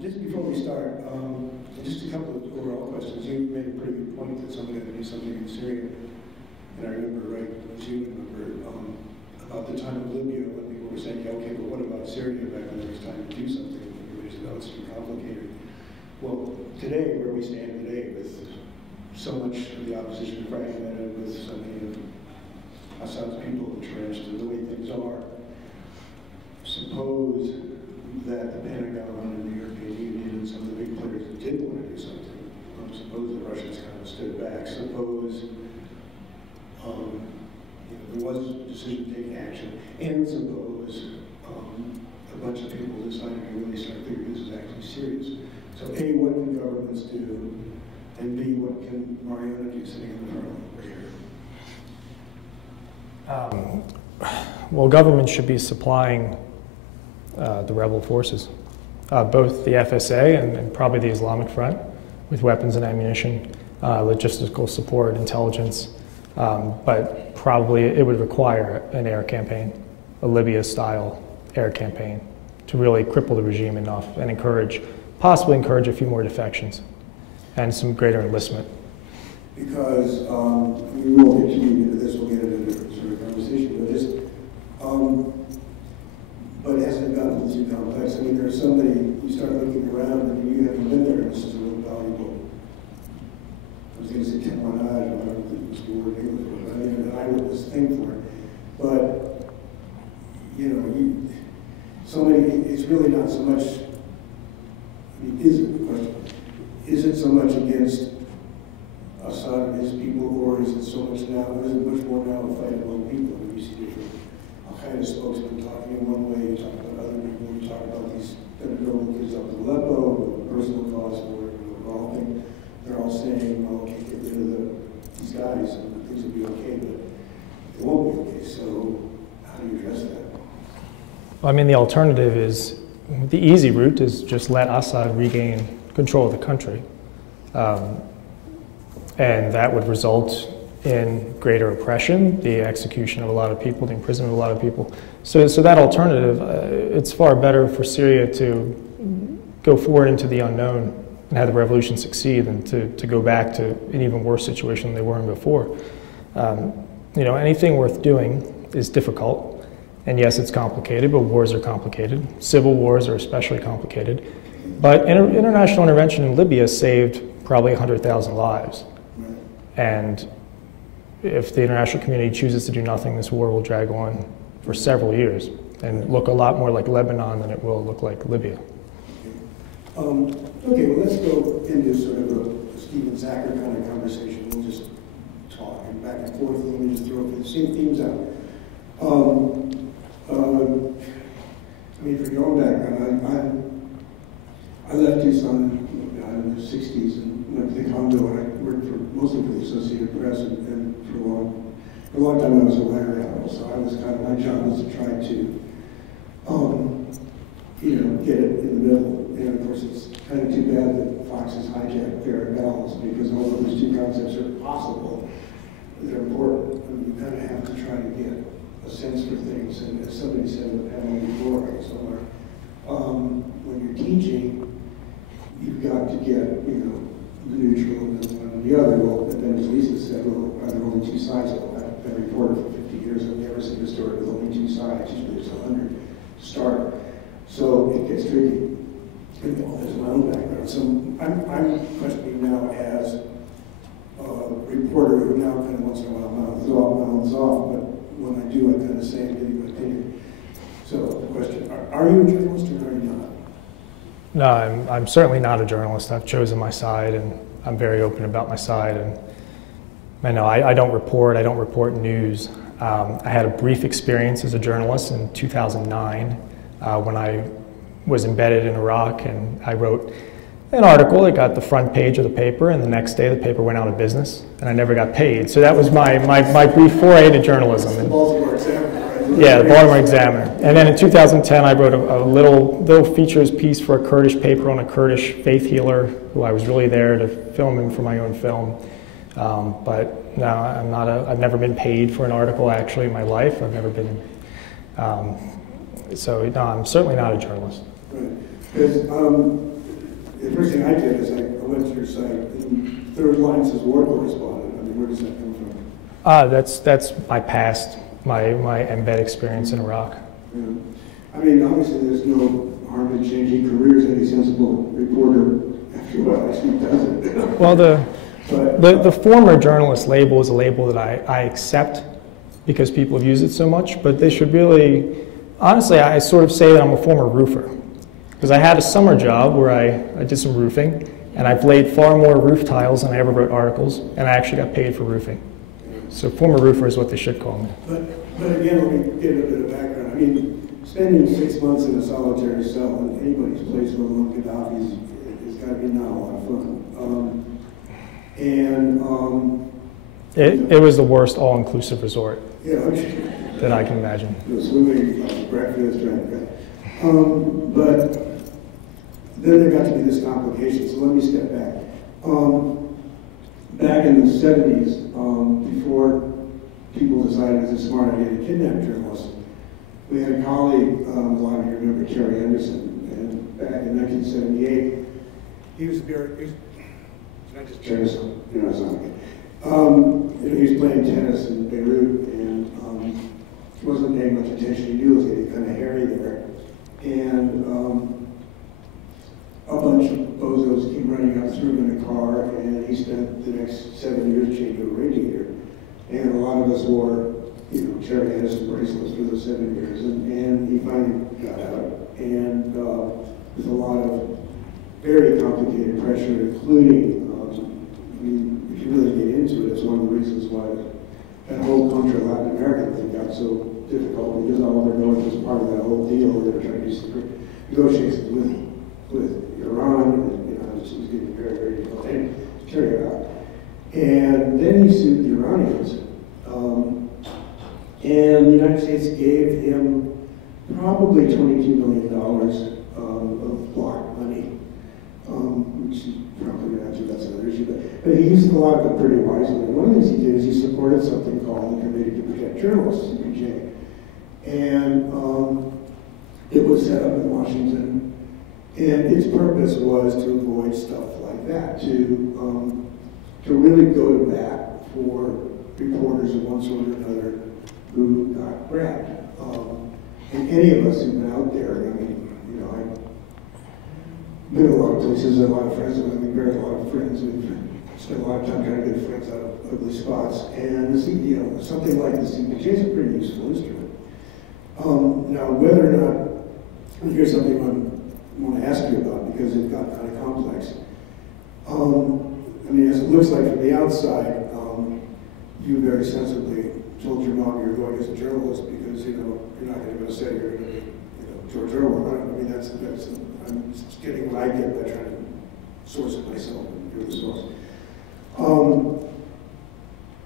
Just before we start, just a couple of overall questions. You made a pretty good point that somebody had to do something in Syria. And I remember, right, as you remember, about the time of Libya, when people were saying, yeah, okay, but what about Syria back when there was time to do something? And everybody said, no, it's too complicated. Well, today, where we stand today, with so much of the opposition fragmented, with so many of Assad's people entrenched, and the way things are, suppose that the Pentagon and the European Union and some of the big players that did want to do something, suppose the Russians kind of stood back, suppose there was a decision to take action, and suppose a bunch of people decided to really start thinking this is actually serious. So A, what can governments do, and B, what can Mariana do sitting in the front over here? Well, government should be supplying the rebel forces, both the FSA and probably the Islamic Front, with weapons and ammunition, logistical support, intelligence, but probably it would require an air campaign, a Libya-style air campaign, to really cripple the regime enough and possibly encourage a few more defections and some greater enlistment. Because we will get into this, we'll get into a sort of conversation, but just, but hasn't it gotten too complex? I mean, there's somebody, you start looking around and you haven't been there, and this is a real valuable, I was going to say témoignage, I don't think it's the word in English, but I mean, an eyewitness thing for it. But, you know, it's really not so much, I mean, is it so much against Assad and his people, or is it so much now, is it much more now a fight among people? I mean, you see different Al-Qaeda spokesmen talking in one way, you talk about other people, you talk about these federal kids up in Aleppo, personal cause for revolving. They're all saying, well, okay, get rid of these guys and things will be okay, but it won't be okay. So how do you address that? Well, I mean, the alternative is, the easy route is just let Assad regain control of the country. And that would result in greater oppression, the execution of a lot of people, the imprisonment of a lot of people. So that alternative, it's far better for Syria to go forward into the unknown and have the revolution succeed than to go back to an even worse situation than they were in before. You know, anything worth doing is difficult. And yes, it's complicated, but wars are complicated. Civil wars are especially complicated. But international intervention in Libya saved probably 100,000 lives. And if the international community chooses to do nothing, this war will drag on for several years and look a lot more like Lebanon than it will look like Libya. Okay, well, let's go into sort of a Stephen Zacher kind of conversation. We'll just talk and back and forth, and let me just throw the same themes out. I mean, for your own background, I left Tucson in the 60s and went to the Congo, and I worked mostly for the Associated Press, and for a long time I was a writer admiral, so I was my job was to try to, you know, get it in the middle. And of course, it's kind of too bad that Fox has hijacked Fair and Balanced, because although those two concepts are possible, they're important, and you kind of have to try to get a sense for things. And as somebody said in the panel before, somewhere, when you're teaching, you've got to get, you know, the neutral and then one and the other. Well, and then as Lisa said, well, are there only two sides? Well, I've been a reporter for 50 years. I've never seen a story with only two sides. Usually there's 100 to start. So it gets tricky. And there's my own background. So I'm questioning now as a reporter who now kind of once in a while mouths off, but when I do, I kind of say, I'm getting my opinion. So the question, are you a journalist or are you not? No, I'm certainly not a journalist. I've chosen my side, and I'm very open about my side. And no, I don't report news. I had a brief experience as a journalist in 2009 when I was embedded in Iraq, and I wrote an article that got the front page of the paper, and the next day the paper went out of business, and I never got paid. So that was my brief foray to journalism. The Baltimore Examiner, right? Yeah, the Baltimore Examiner. And then in 2010, I wrote a little features piece for a Kurdish paper on a Kurdish faith healer, who I was really there to film him for my own film. But no, I've never been paid for an article actually in my life. I've never been, So no, I'm certainly not a journalist. Right. Because the first thing I did is I went to your site, and third line says war correspondent. I mean, where does that come from? That's my past, my embed experience in Iraq. Yeah. I mean, obviously there's no harm in changing careers. Any sensible reporter, after a while, actually does it. Well, the former journalist label is a label that I accept because people have used it so much, but they should really, honestly, I sort of say that I'm a former roofer. Because I had a summer job where I did some roofing, and I've laid far more roof tiles than I ever wrote articles, and I actually got paid for roofing. So former roofer is what they should call me. But again, let me give a bit of background. I mean, spending 6 months in a solitary cell in anybody's place, let alone Gaddafi's, has got to be not a lot of fun. It was the worst all-inclusive resort that I can imagine. Swimming, breakfast, right. But then there got to be this complication, so let me step back. Back in the 70s, before people decided it was a smart idea to kidnap journalists, we had a colleague, a lot of you remember Terry Anderson, and back in 1978, he was can I just turn this on? You know, it's not okay. He was playing tennis in Beirut, and he wasn't paying much attention. He knew it was getting kind of hairy there. And a bunch of bozos came running up through him in a car, and he spent the next 7 years changing a radiator. And a lot of us wore, Terry Anderson bracelets for those 7 years, and he finally got out. And with a lot of very complicated pressure, including, if you really get into it, it's one of the reasons why that whole Contra-Latin American thing got so difficult, because all they're going was part of that whole deal. They were trying to do secret negotiations with Iran, and this was getting very, very difficult. And carry it out. And then he sued the Iranians. And the United States gave him probably $22 million of block money, which is probably going to have to, that's another issue. But he used a lot of it pretty wisely. And one of the things he did is he supported something called the Committee to Protect Journalists, CPJ. And it was set up in Washington, and its purpose was to avoid stuff like that, to really go to bat for reporters of one sort or another who got grabbed. And any of us who've been out there, I've been a lot of places, a lot of friends, and I've buried a lot of friends. We've spent a lot of time trying to get friends out of ugly spots. And something like the CPJ is a pretty useful instrument. Now, whether or not, and here's something I want to ask you about because it got kind of complex. As it looks like from the outside, you very sensibly told your mom you're going as a journalist because you're not going to go say you're going to be George Orwell. I'm just getting what I get by trying to source it myself and do the source.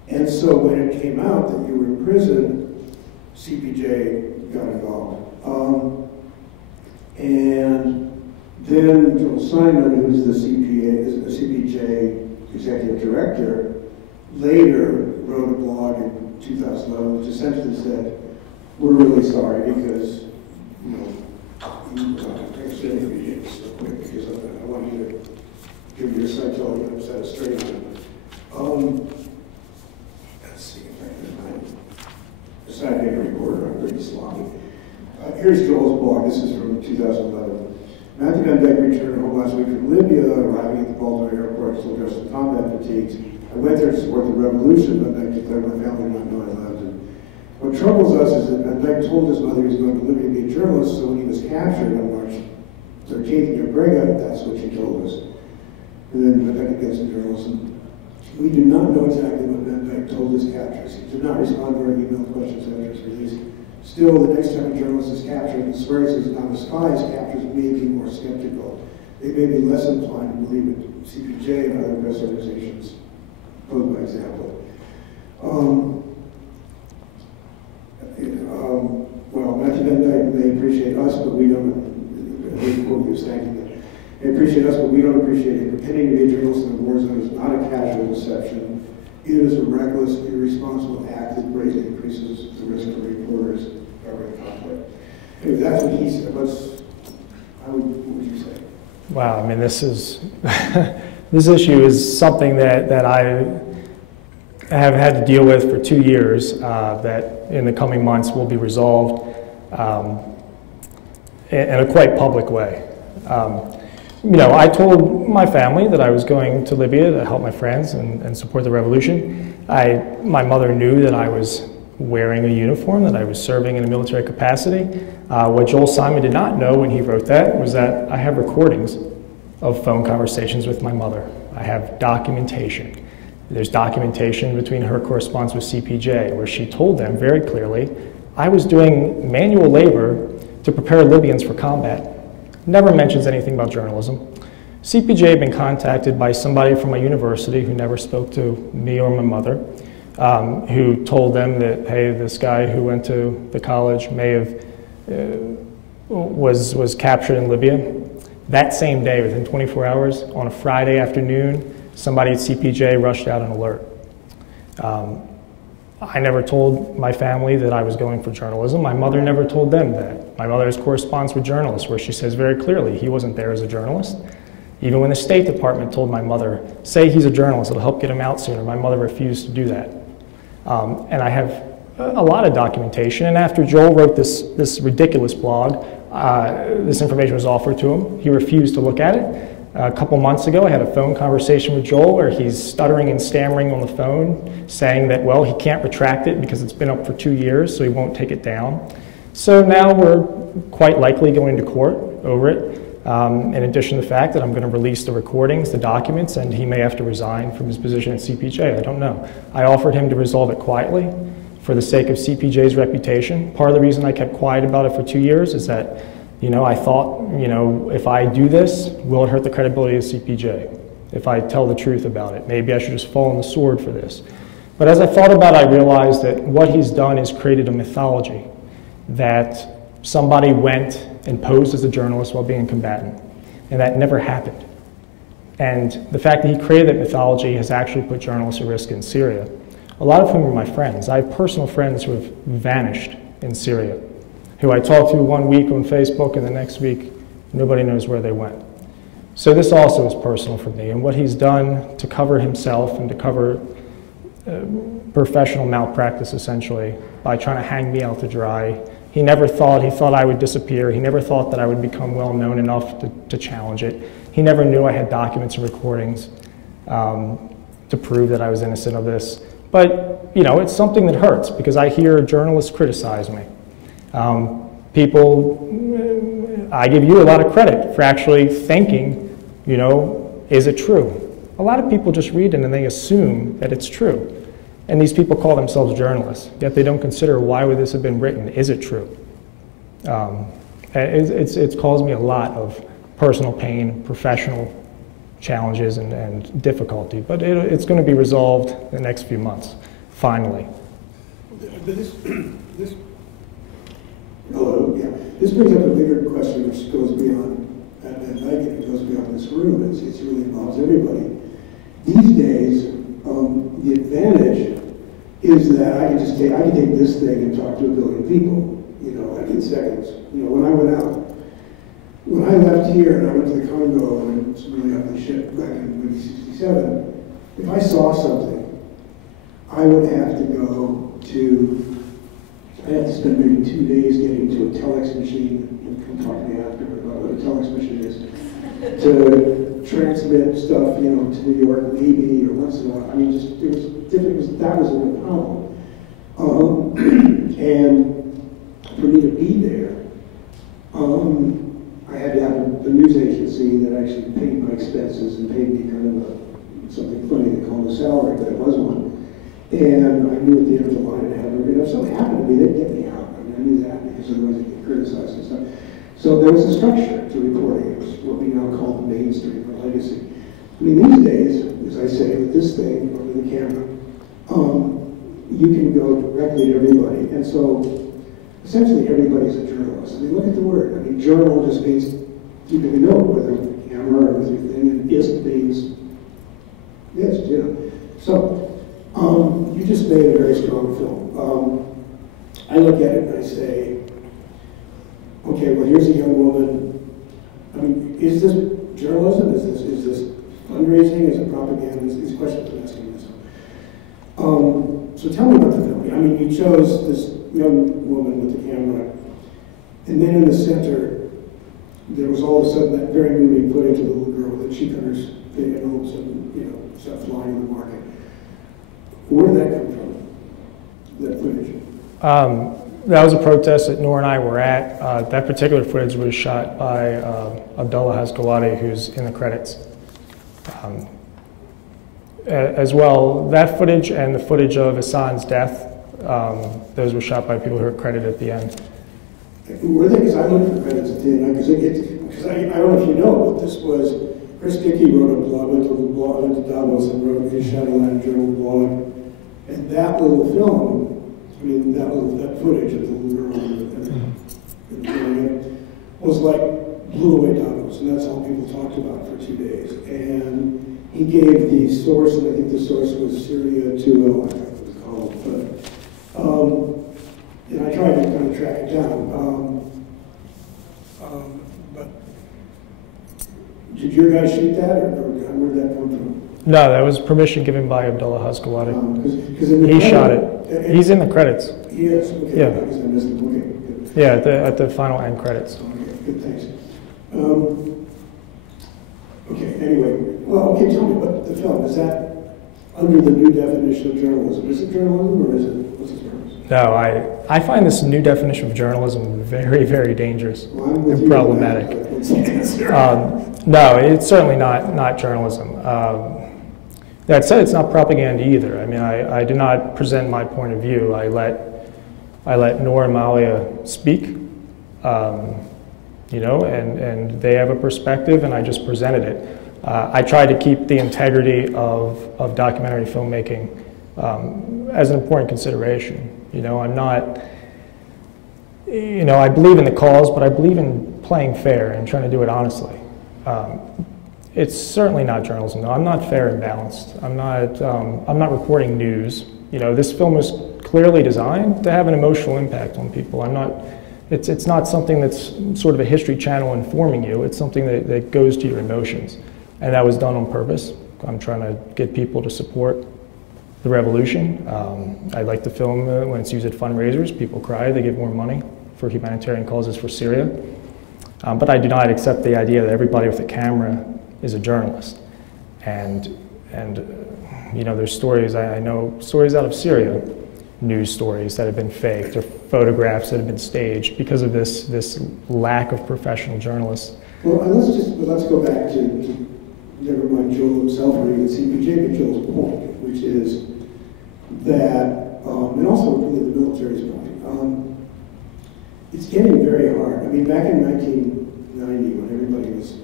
And so when it came out that you were in prison, CPJ got involved. And then Joel Simon, who's the CPJ executive director, later wrote a blog in 2011 which essentially said, we're really sorry because, so quick because I want you to give your side to all you set it straight on. Let's see if I can find the side paper recorder. I'm pretty sloppy. Here's Joel's blog. This is from 2011. Matthew VanDyke returned home last week from Libya, arriving at the Baltimore airport, still dressed in combat fatigues. I went there to support the revolution, but I declared my family not know I left. And what troubles us is that VanDyke told his mother he was going to Libya to be a journalist, so when he was captured on March 13th in Brega, that's what she told us. And then VanDyke gets some journalism. We do not know exactly what VanDyke told his captors. He did not respond to our email questions after his release. Still, the next time a journalist is captured and swears he's not a spy, his captors may be more skeptical. They may be less inclined to believe it. CPJ and other press organizations pose by example. Matthew VanDyke may appreciate us, but we don't. They appreciate us, but we don't appreciate him. Pretending to be a journalist in a war zone is not a casual deception. It is a reckless, irresponsible act that greatly increases the risk of reporters covering conflict. Anyway, that's what he said. What would you say? Wow, I mean, this is, this issue is something that I have had to deal with for 2 years, that in the coming months will be resolved in a quite public way. You know, I told my family that I was going to Libya to help my friends and support the revolution. My mother knew that I was wearing a uniform, that I was serving in a military capacity. What Joel Simon did not know when he wrote that was that I have recordings of phone conversations with my mother. I have documentation. There's documentation between her correspondence with CPJ where she told them very clearly, I was doing manual labor to prepare Libyans for combat. Never mentions anything about journalism. CPJ had been contacted by somebody from a university who never spoke to me or my mother, who told them that, hey, this guy who went to the college may have, was captured in Libya. That same day, within 24 hours, on a Friday afternoon, somebody at CPJ rushed out an alert. I never told my family that I was going for journalism. My mother never told them that. My mother has correspondence with journalists where she says very clearly he wasn't there as a journalist. Even when the State Department told my mother, say he's a journalist, it'll help get him out sooner, my mother refused to do that. And I have a lot of documentation, and after Joel wrote this ridiculous blog, this information was offered to him. He refused to look at it. A couple months ago, I had a phone conversation with Joel where he's stuttering and stammering on the phone, saying that, well, he can't retract it because it's been up for 2 years, so he won't take it down. So now we're quite likely going to court over it, in addition to the fact that I'm going to release the recordings, the documents, and he may have to resign from his position at CPJ. I don't know. I offered him to resolve it quietly for the sake of CPJ's reputation. Part of the reason I kept quiet about it for 2 years is that, you know, I thought, you know, if I do this, will it hurt the credibility of CPJ? If I tell the truth about it, maybe I should just fall on the sword for this. But as I thought about it, I realized that what he's done is created a mythology that somebody went and posed as a journalist while being a combatant, and that never happened. And the fact that he created that mythology has actually put journalists at risk in Syria, a lot of whom are my friends. I have personal friends who have vanished in Syria, who I talked to 1 week on Facebook, and the next week, nobody knows where they went. So this also is personal for me, and what he's done to cover himself and to cover professional malpractice, essentially, by trying to hang me out to dry. He thought I would disappear. He never thought that I would become well known enough to challenge it. He never knew I had documents and recordings to prove that I was innocent of this. But, you know, it's something that hurts because I hear journalists criticize me. I give you a lot of credit for actually thinking, you know, is it true? A lot of people just read it and they assume that it's true. And these people call themselves journalists, yet they don't consider why would this have been written? Is it true? It's caused me a lot of personal pain, professional challenges, and difficulty. But it's going to be resolved in the next few months, finally. But this brings up a bigger question which goes beyond VanDyke, and it goes beyond this room. It really involves everybody. These days, the advantage is that I can take this thing and talk to 1 billion people, you know, like in seconds. You know, when I left here and I went to the Congo and it was really ugly shit back in 1967, if I saw something, I would have to go to, I had to spend maybe 2 days getting to a telex machine, and come talk to me after about what a telex machine is, to transmit stuff, you know, to New York, maybe, or once in a while. I mean, just, it was different, that was a real problem. And for me to be there, I had to have a news agency that actually paid my expenses and paid me kind of something funny they call a salary, but it was one. And I knew at the end of the line I had to, if something happened to me, they'd get me out. I mean, I knew that because otherwise I'd get criticized and stuff. So there was a structure to reporting. It was what we now call the mainstream or legacy. I mean, these days, as I say, with this thing, or with the camera, you can go directly to everybody. And so, essentially, everybody's a journalist. I mean, look at the word. I mean, journal just means keeping a note, whether with the camera or with your thing, and ist means yes, you know. So, you just made a very strong film. I look at it and I say, okay, well, here's a young woman. I mean, is this journalism? Is this fundraising? Is it propaganda? These questions I'm asking myself. So tell me about the film. I mean, you chose this young woman with the camera, and then in the center, there was all of a sudden that very moving footage of the little girl with the cheek on her face and all of a sudden, you know, stuff flying in the market. Where did that come from, that footage? That was a protest that Nor and I were at. That particular footage was shot by Abdullah Hasgawati, who's in the credits. As well, that footage and the footage of Hassan's death, those were shot by people who are credited at the end. Were they? Because I looked for credits at the end. Because I don't know if you know, but this was, Chris Dickey wrote a blog, went to Davos and wrote his Shadowland Journal blog. And that little film, I mean, that footage of the little girl and was like, blew away Davos. And that's all people talked about for 2 days. And he gave the source, and I think the source was Syria 2.0, I forgot what it was called. And I tried to kind of track it down. But did your guys shoot that, or where did that come from? No, that was permission given by Abdullah Hasgawati. He shot it. He's in the credits. He is? Okay. Yeah. I guess I missed him. Okay, good. Yeah, at the final end credits. Okay, good, thanks. Okay, anyway. Well, okay, tell me about the film. Is that under the new definition of journalism? Is it journalism, or what's it journalism? No, I find this new definition of journalism very, very dangerous and problematic. No, it's certainly not journalism. That said, it's not propaganda either. I mean, I do not present my point of view. I let Nor and Malia speak, you know, and they have a perspective, and I just presented it. I try to keep the integrity of documentary filmmaking as an important consideration. You know, I'm not, you know, I believe in the cause, but I believe in playing fair and trying to do it honestly. It's certainly not journalism, though. I'm not fair and balanced. I'm not reporting news. You know, this film was clearly designed to have an emotional impact on people. It's not something that's sort of a History Channel informing you. It's something that goes to your emotions. And that was done on purpose. I'm trying to get people to support the revolution. I like the film when it's used at fundraisers. People cry, they give more money for humanitarian causes for Syria. But I do not accept the idea that everybody with a camera is a journalist. And you know, there's stories, I know stories out of Syria, news stories that have been faked, or photographs that have been staged because of this lack of professional journalists. Well, let's go back to never mind Joel himself, or even CPJ, but Joel's point, which is that, and also really the military's point, it's getting very hard. I mean, back in 1990, when everybody was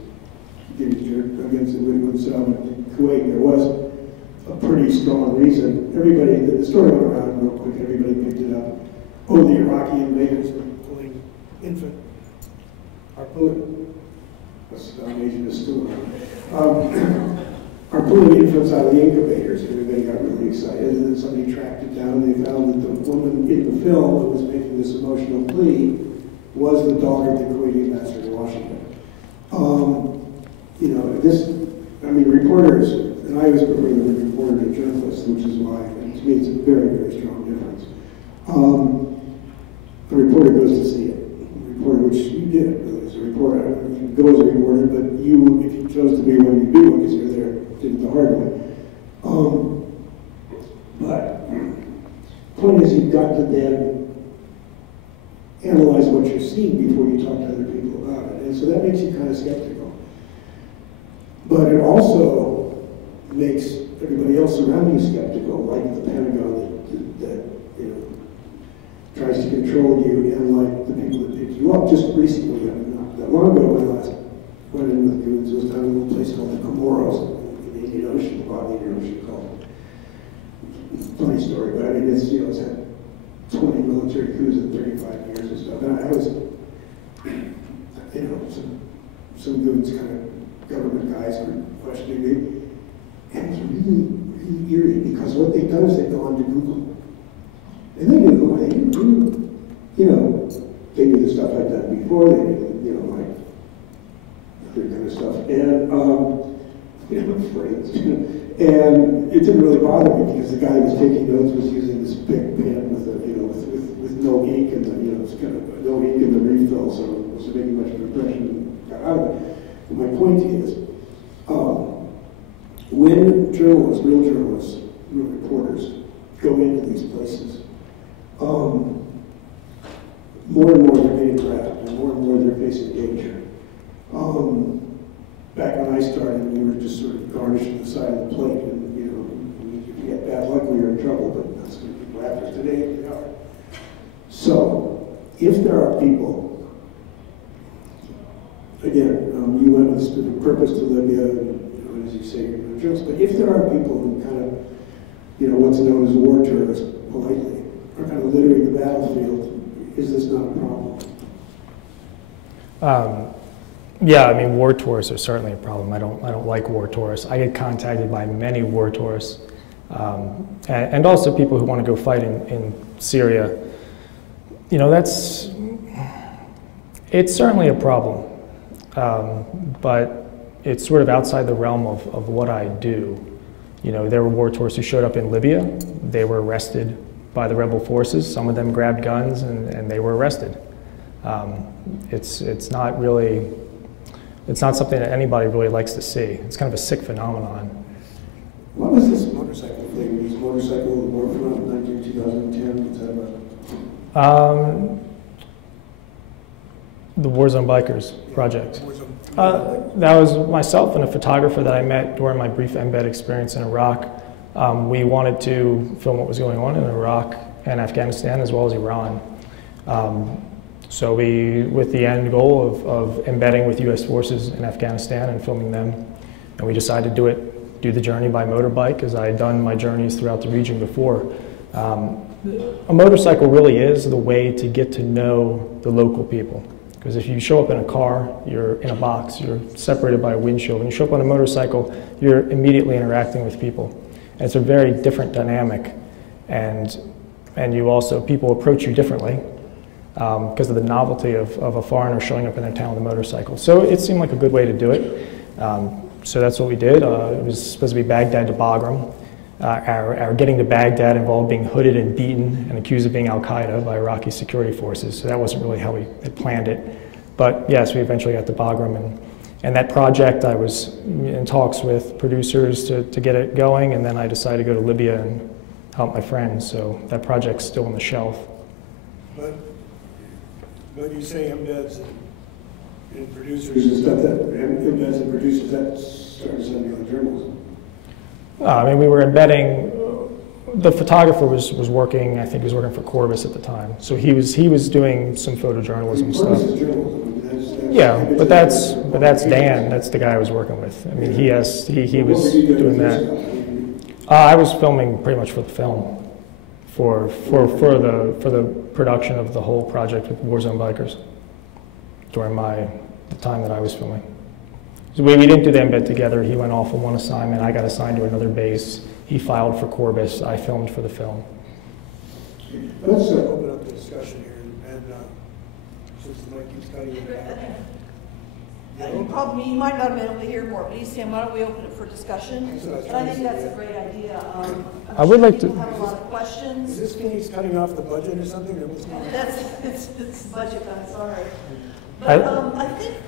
getting jerked against the in Kuwait, there was a pretty strong reason. Everybody, the story went around real quick, everybody picked it up. Oh, the Iraqi invaders were pulling infant, Asian is still around. Are pulling infants out of the incubators. Everybody got really excited, and then somebody tracked it down, and they found that the woman in the film who was making this emotional plea was the daughter of the Kuwaiti ambassador to Washington. You know, I mean, reporters, and I always prefer the reporter to journalist, which is why, and to me, it's a very, very strong difference. The reporter goes to see it. The reporter, which you did, really, as a reporter. You go as a reporter, but if you chose to be one, you do it because you're there, did it the hard way. But the point is, you've got to then analyze what you're seeing before you talk to other people about it. And so that makes you kind of skeptical. But it also makes everybody else around you skeptical, like the Pentagon that you know, tries to control you, and like the people that pick you up. Just recently, I mean, not that long ago, when I last went in with goons, it was down in a little place called the Comoros in the Indian Ocean, the Indian Ocean called. Funny story, but I mean, it's, you know, it's had 20 military coups in 35 years and stuff. And I was, you know, some goons kind of government guys were questioning me. And it was really, really eerie, because what they've done is they've gone to Google. And they knew who I am. You know, they knew the stuff I'd done before they, you know, like other kind of stuff. And, you know, friends. And it didn't really bother me because the guy who was taking notes was using this big pen with, a, you know, with no ink and, you know, it's kind of no ink in the refill, so it wasn't making much of an impression and got out of it. And my point is, when journalists, real journalists, real reporters, go into these places, more and more they're getting trapped, and more they're facing danger. Back when I started, we were just sort of garnishing the side of the plate, and you know, if you get bad luck, we were in trouble. But that's what people after us today. They are. So, if there are people, again, you went with a specific purpose to Libya, you know, as you say, you're jokes. But if there are people who kind of, you know, what's known as war terrorists, politely, are kind of littering the battlefield, is this not a problem? Yeah, I mean, war tourists are certainly a problem. I don't like war tourists. I get contacted by many war tourists, and also people who want to go fight in Syria. You know, it's certainly a problem, but it's sort of outside the realm of what I do. You know, there were war tourists who showed up in Libya. They were arrested by the rebel forces. Some of them grabbed guns and they were arrested. It's not really. It's not something that anybody really likes to see. It's kind of a sick phenomenon. What was this motorcycle thing? These motorcycle war front in 2010? What's that about? The War Zone Bikers project. That was myself and a photographer that I met during my brief embed experience in Iraq. We wanted to film what was going on in Iraq and Afghanistan as well as Iran. So we, with the end goal of embedding with U.S. forces in Afghanistan and filming them, and we decided to do the journey by motorbike, as I had done my journeys throughout the region before. A motorcycle really is the way to get to know the local people. Because if you show up in a car, you're in a box, you're separated by a windshield. When you show up on a motorcycle, you're immediately interacting with people. And it's a very different dynamic. And you also, people approach you differently. Because of the novelty of a foreigner showing up in their town with a motorcycle. So it seemed like a good way to do it. So that's what we did. It was supposed to be Baghdad to Bagram. Our getting to Baghdad involved being hooded and beaten and accused of being Al-Qaeda by Iraqi security forces. So that wasn't really how we had planned it. But yes, we eventually got to Bagram. And that project, I was in talks with producers to get it going. And then I decided to go to Libya and help my friends. So that project's still on the shelf. But you say embeds and producers and stuff, that embeds and producers, that started sending on journalism. I mean, we were embedding, the photographer was working, I think he was working for Corbis at the time. So he was doing some photojournalism stuff. Yeah, but that's Dan, that's the guy I was working with. I mean, he was doing that. I was filming pretty much for the film. For the production of the whole project with War Zone Bikers during the time that I was filming. So we didn't do the embed together. He went off on one assignment. I got assigned to another base. He filed for Corbis. I filmed for the film. Let's open up the discussion here, and since the mic keeps cutting in and out. You might not have been able to hear more, but he's saying, why don't we open it for discussion? But I think that's a great idea. I would like to have a lot of questions. Is this mean he's cutting off the budget or something? Or what's going on? It's budget time, sorry. But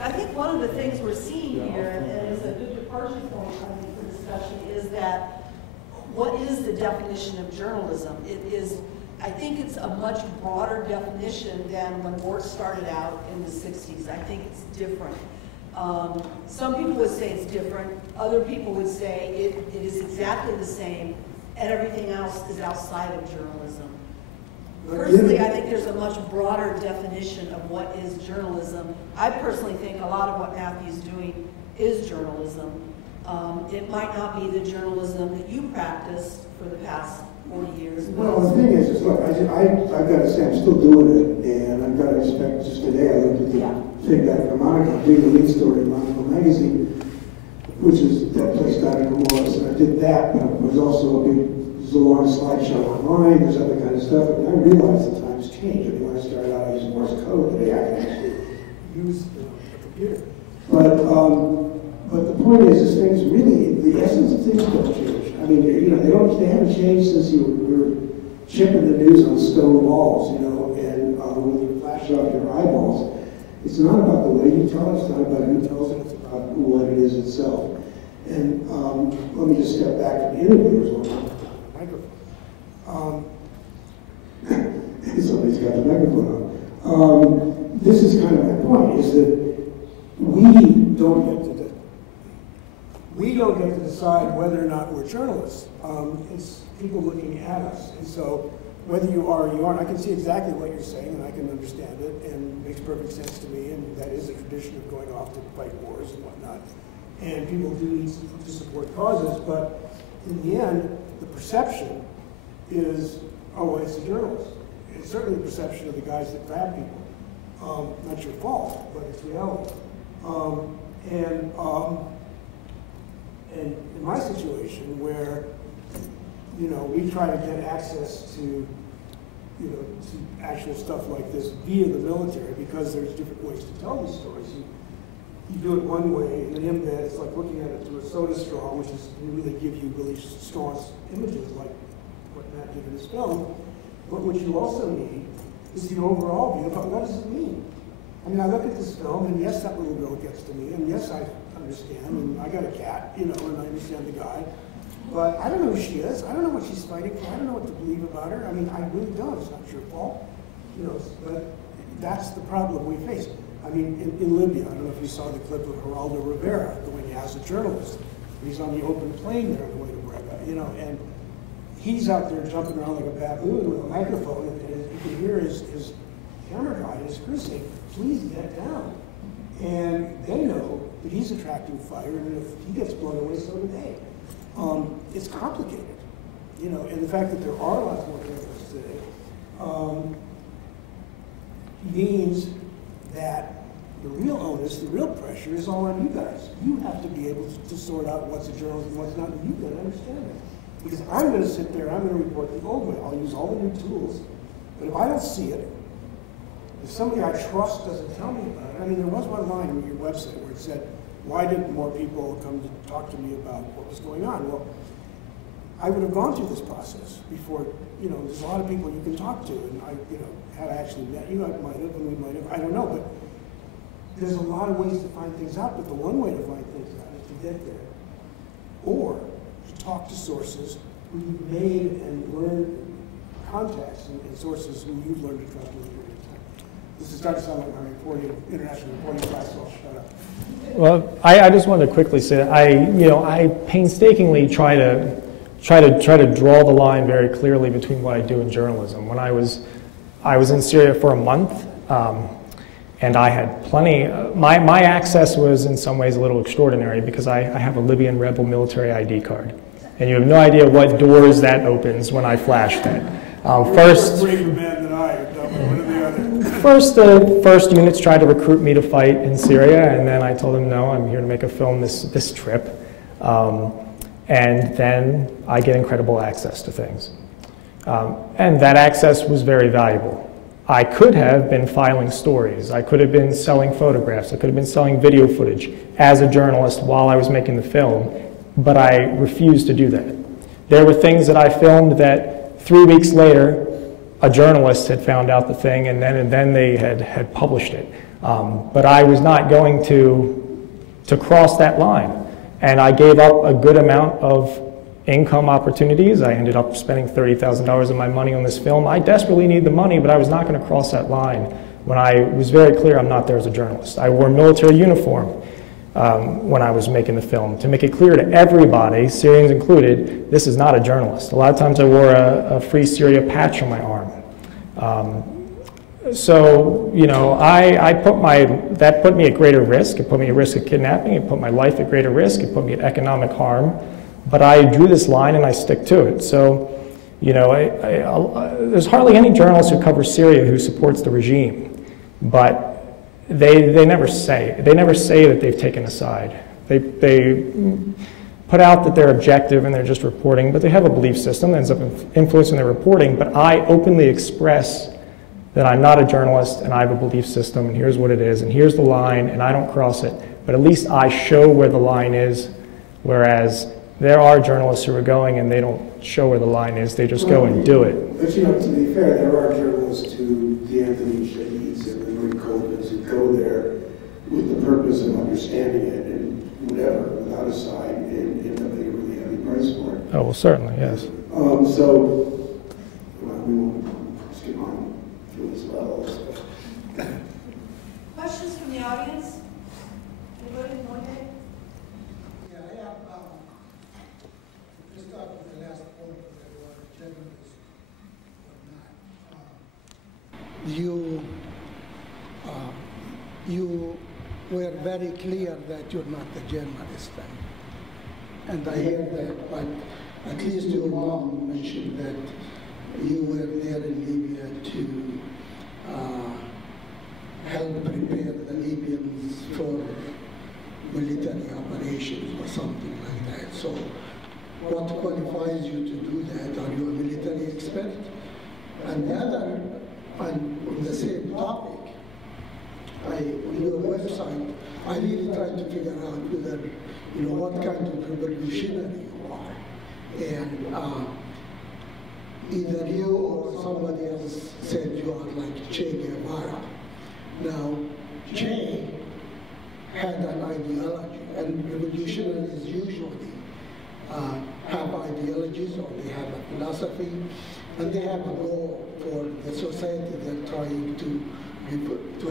I think one of the things we're seeing here, and is a good departure point I think for discussion, is that what is the definition of journalism? I think it's a much broader definition than when Mort started out in the 60s. I think it's different. Some people would say it's different. Other people would say it is exactly the same, and everything else is outside of journalism. Personally, I think there's a much broader definition of what is journalism. I personally think a lot of what Matthew's doing is journalism. It might not be the journalism that you practiced for the past 40 years. Well, the thing is look, I've got to say, I'm still doing it, and I've got to expect, just today I looked at the thing back from Monaco, doing the lead story in Monaco magazine, which is that place down in Morris, and I did that, but it was also there's a long slideshow online, there's other kind of stuff, and I realized the times change. I mean, when I started out, I used Morse code, today I can actually use a computer. But the point is things really, the essence of things don't change. I mean, they haven't changed since you were chipping the news on stone walls, and when you flash off your eyeballs. It's not about the way you tell it, it's not about who tells it, it's about what it is itself. And let me just step back from the interviewers on the microphone. Somebody's got the microphone on. This is kind of my point, is that we don't get to decide whether or not we're journalists. It's people looking at us. And so whether you are or you aren't, I can see exactly what you're saying, and I can understand it, and it makes perfect sense to me, and that is a tradition of going off to fight wars and whatnot. And people do need to support causes, but in the end, the perception is, oh, well, it's a journalist. It's certainly the perception of the guys that grab people. Not your fault, but it's reality. And in my situation, where we try to get access to to actual stuff like this via the military, because there's different ways to tell these stories. You do it one way, and in that it's like looking at it through a soda straw, which is really give you really strong images like what Matt did in his film. But what you also need is the overall view about what does it mean. I mean, I look at this film, and yes, that little girl gets to me, and yes, I understand, and I got a cat, and I understand the guy. But I don't know who she is. I don't know what she's fighting for. I don't know what to believe about her. I mean, I really don't. It's not your fault. But that's the problem we face. I mean, in Libya, I don't know if you saw the clip of Geraldo Rivera going as a journalist. He's on the open plane there on the way to Brega, and he's out there jumping around like a baboon with a microphone, and you can hear his camera guy and his crew saying, please get down. And they know that he's attracting fire, and if he gets blown away, so do they. It's complicated, and the fact that there are lots more journalists today means that the real onus, the real pressure is all on you guys. You have to be able to sort out what's a journalist and what's not, and you've got to understand it. Because I'm going to sit there, I'm going to report the old way. I'll use all the new tools, but if I don't see it, if somebody I trust doesn't tell me about it, I mean, there was one line on your website where it said, why didn't more people come to talk to me about what was going on? Well, I would have gone through this process before, there's a lot of people you can talk to, and had I actually met you, I might have, and we might have, I don't know, but there's a lot of ways to find things out, but the one way to find things out is to get there, or to talk to sources who you've made and learned contacts and sources who you've learned to trust over a period of time. This is starting to sound like my international reporting class, so I'll shut up. Well, I just wanted to quickly say that I painstakingly try to draw the line very clearly between what I do in journalism. When I was in Syria for a month, and I had plenty. My access was in some ways a little extraordinary because I have a Libyan rebel military ID card, and you have no idea what doors that opens when I flash that. First. First, the first units tried to recruit me to fight in Syria, and then I told them, no, I'm here to make a film this trip. And then I get incredible access to things. And that access was very valuable. I could have been filing stories. I could have been selling photographs. I could have been selling video footage as a journalist while I was making the film, but I refused to do that. There were things that I filmed that 3 weeks later, a journalist had found out the thing, and then they had published it. But I was not going to cross that line. And I gave up a good amount of income opportunities. I ended up spending $30,000 of my money on this film. I desperately need the money, but I was not going to cross that line when I was very clear I'm not there as a journalist. I wore military uniform when I was making the film to make it clear to everybody, Syrians included, this is not a journalist. A lot of times I wore a Free Syria patch on my arm. So, that put me at greater risk. It put me at risk of kidnapping. It put my life at greater risk. It put me at economic harm. But I drew this line and I stick to it. So, there's hardly any journalist who covers Syria who supports the regime. But they never say that they've taken a side. They put out that they're objective and they're just reporting, but they have a belief system that ends up influencing their reporting. But I openly express then I'm not a journalist and I have a belief system and here's what it is and here's the line and I don't cross it. But at least I show where the line is, whereas there are journalists who are going and they don't show where the line is, they just go and do it. But you know, to be fair, there are journalists who, the Anthony Shaheeds and the Marie Coldens, who go there with the purpose of understanding it and whatever, without a side, and end up paying a really heavy price for it. Oh, well, certainly, yes. So, well, we won't skip on through this level. Questions from the audience? Anybody? Moye? Yeah, I have, to start with the last point that were journalists or not. You were very clear that you're not a journalist, and I hear that, but at least your mom mentioned that you were there in Libya to help prepare the Libyans for military operations or something like that. So what qualifies you to do that? Are you a military expert? And the other, on the same topic, on your website, I really tried to figure out whether, you know, what kind of revolutionary you are. And either you or somebody else said you are like Che Guevara. Now, Che had an ideology, and revolutionaries usually have ideologies, or they have a philosophy, and they have a goal for the society they're trying to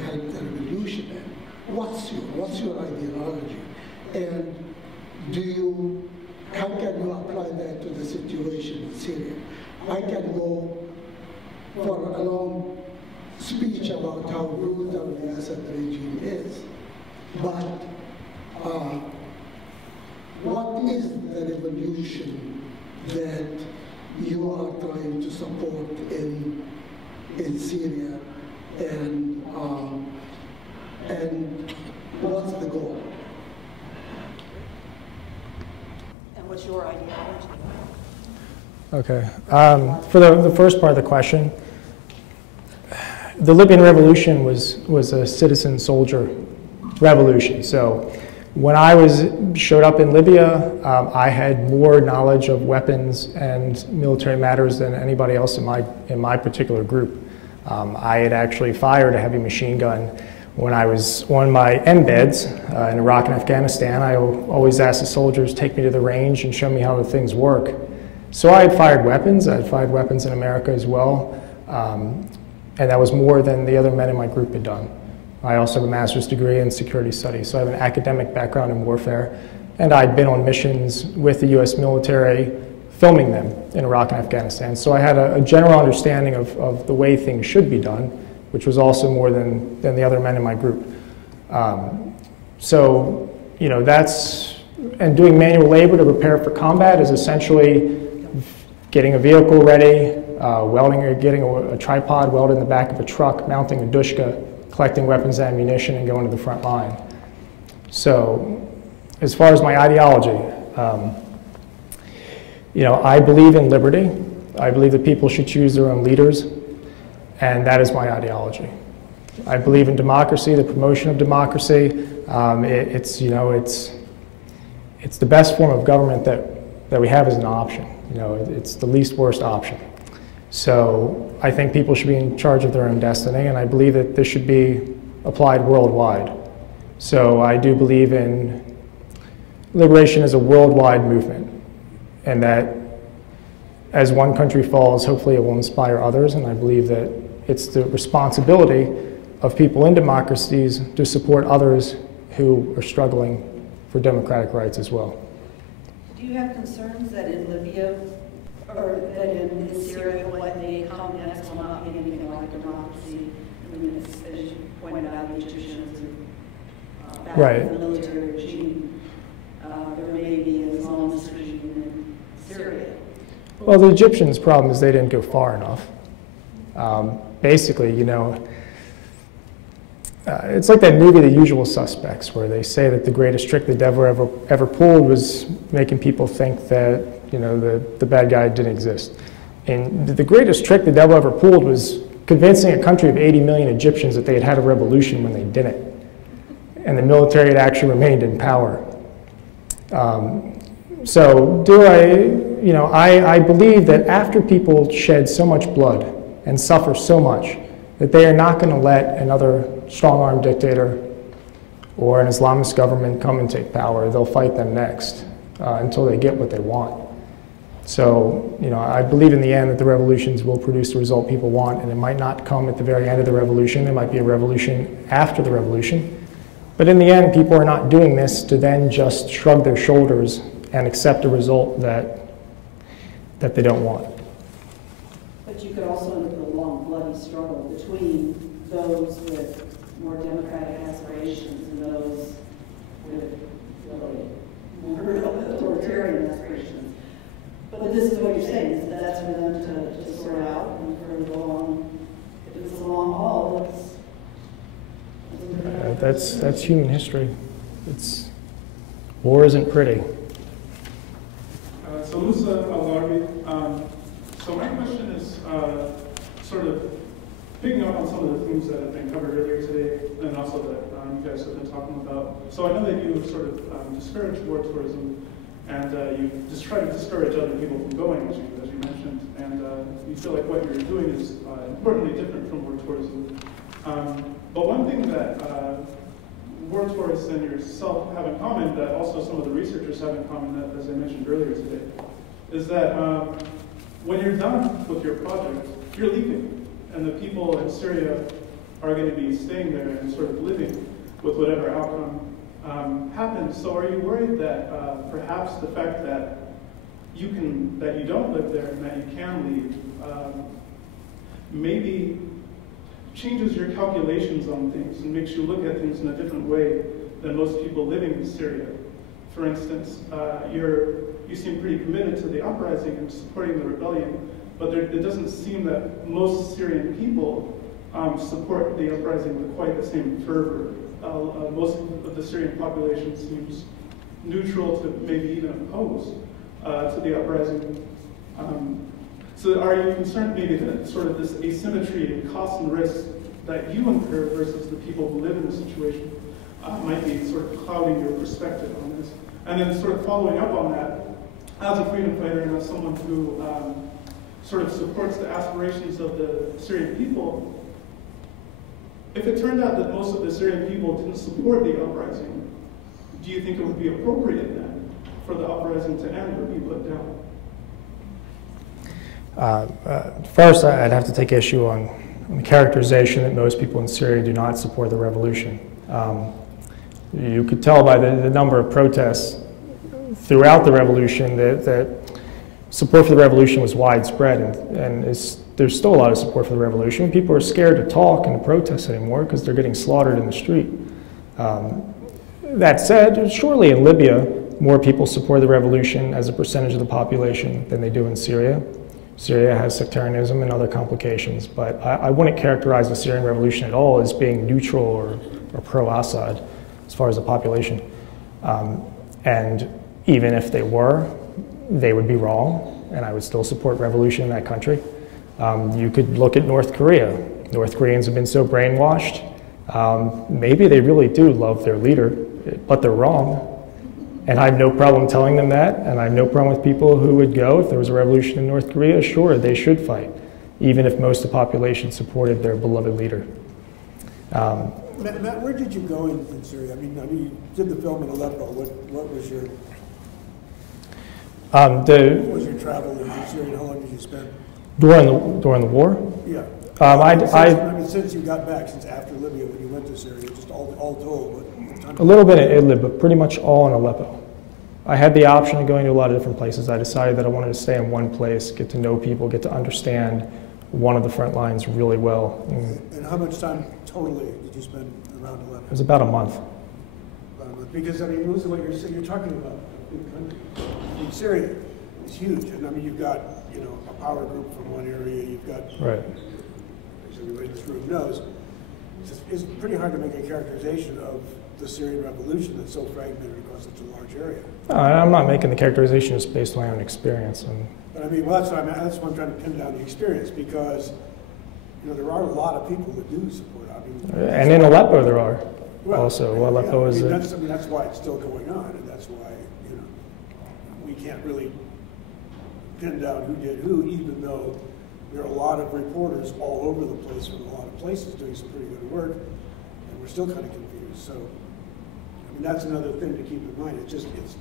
help the revolution in. What's your ideology? And how can you apply that to the situation in Syria? I can go for a long speech about how brutal the Assad regime is, but what is the revolution that you are trying to support in Syria, and what's the goal? And what's your ideology? Okay. For the first part of the question, the Libyan revolution was a citizen soldier revolution. So when I showed up in Libya, I had more knowledge of weapons and military matters than anybody else in my particular group. I had actually fired a heavy machine gun when I was on my embeds in Iraq and Afghanistan. I always asked the soldiers, take me to the range and show me how the things work. So I had fired weapons. I had fired weapons in America as well. And that was more than the other men in my group had done. I also have a master's degree in security studies, so I have an academic background in warfare. And I'd been on missions with the US military, filming them in Iraq and Afghanistan. So I had a general understanding of the way things should be done, which was also more than the other men in my group. So, you know, and doing manual labor to prepare for combat is essentially getting a vehicle ready, welding or getting a tripod welded in the back of a truck, mounting a dushka, collecting weapons and ammunition, and going to the front line. So, as far as my ideology, you know, I believe in liberty. I believe that people should choose their own leaders, and that is my ideology. I believe in democracy, the promotion of democracy. It's the best form of government that we have as an option. You know, it's the least worst option. So I think people should be in charge of their own destiny, and I believe that this should be applied worldwide. So I do believe in liberation as a worldwide movement, and that as one country falls, hopefully it will inspire others, and I believe that it's the responsibility of people in democracies to support others who are struggling for democratic rights as well. Do you have concerns that in Libya, or that in Syria, what may come next will not be anything like democracy? I mean, as you pointed out, the Egyptians are back Right. in the military regime. There may be an Islamist regime in Syria. Well, the Egyptians' problem is they didn't go far enough. Basically, you know, it's like that movie, The Usual Suspects, where they say that the greatest trick the devil ever pulled was making people think that, you know, the bad guy didn't exist. And the greatest trick the devil ever pulled was convincing a country of 80 million Egyptians that they had had a revolution when they didn't. And the military had actually remained in power. So do I believe that after people shed so much blood and suffer so much, that they are not going to let another strong-armed dictator or an Islamist government come and take power. They'll fight them next until they get what they want. So, I believe in the end that the revolutions will produce the result people want, and it might not come at the very end of the revolution. There might be a revolution after the revolution. But in the end, people are not doing this to then just shrug their shoulders and accept a result that they don't want. But you could also end up with a long, bloody struggle between those with more democratic aspirations and those with really more authoritarian aspirations. But this is what you're saying, is that that's for them to sort out and for the long, if it's a long haul, that's human history. War isn't pretty. So Musa Al-Gharbi, so my question is sort of picking up on some of the themes that have been covered earlier today, and also that you guys have been talking about. So I know that you sort of discourage war tourism, and you just try to discourage other people from going, as you mentioned, and you feel like what you're doing is importantly different from war tourism. But one thing that war tourists and yourself have in common, that also some of the researchers have in common, that, as I mentioned earlier today, is that when you're done with your project, you're leaving, and the people in Syria are going to be staying there and sort of living with whatever outcome happens. So are you worried that perhaps the fact that you don't live there and that you can leave maybe changes your calculations on things and makes you look at things in a different way than most people living in Syria? For instance, you seem pretty committed to the uprising and supporting the rebellion, but it doesn't seem that most Syrian people support the uprising with quite the same fervor. Most of the Syrian population seems neutral to maybe even opposed to the uprising. So are you concerned maybe that sort of this asymmetry in costs and risks that you incur versus the people who live in the situation might be sort of clouding your perspective on this? And then sort of following up on that, as a freedom fighter and as someone who sort of supports the aspirations of the Syrian people, if it turned out that most of the Syrian people didn't support the uprising, do you think it would be appropriate then for the uprising to end or be put down? First, I'd have to take issue on the characterization that most people in Syria do not support the revolution. You could tell by the number of protests throughout the revolution that support for the revolution was widespread, and there's still a lot of support for the revolution. People are scared to talk and to protest anymore because they're getting slaughtered in the street. That said, surely in Libya, more people support the revolution as a percentage of the population than they do in Syria. Syria has sectarianism and other complications, but I wouldn't characterize the Syrian revolution at all as being neutral or pro-Assad as far as the population. And even if they were, they would be wrong, and I would still support revolution in that country. You could look at North Korea. North Koreans have been so brainwashed. Maybe they really do love their leader, but they're wrong. And I have no problem telling them that, and I have no problem with people who would go, if there was a revolution in North Korea, sure, they should fight, even if most of the population supported their beloved leader. Matt, where did you go in Syria? I mean, you did the film in Aleppo. What was your travel in Syria? How long did you spend? During the war? Yeah. I mean, since you got back, since after Libya, when you went to Syria, just all told, what time? A little bit in Idlib, but pretty much all in Aleppo. I had the option of going to a lot of different places. I decided that I wanted to stay in one place, get to know people, get to understand one of the front lines really well. And how much time totally did you spend around Aleppo? It was about a month. Because, I mean, listen to what you're saying. You're talking about a big country. I mean, Syria is huge. And, I mean, you've got, a power group from one area. You've got, right. As everybody in this room knows, it's pretty hard to make a characterization of the Syrian revolution that's so fragmented across such a large area. No, I'm not making the characterization just based on my own experience. But I mean, well, that's what I'm trying to pin down the experience, because you know, there are a lot of people that do support it. I mean, And in Aleppo there are well, also. yeah, Aleppo is I mean, that's why it's still going on, and that's why, you know, we can't really pin down who did who, even though there are a lot of reporters all over the place from a lot of places doing some pretty good work, and we're still kind of confused. So, I mean, that's another thing to keep in mind. It's just, it's,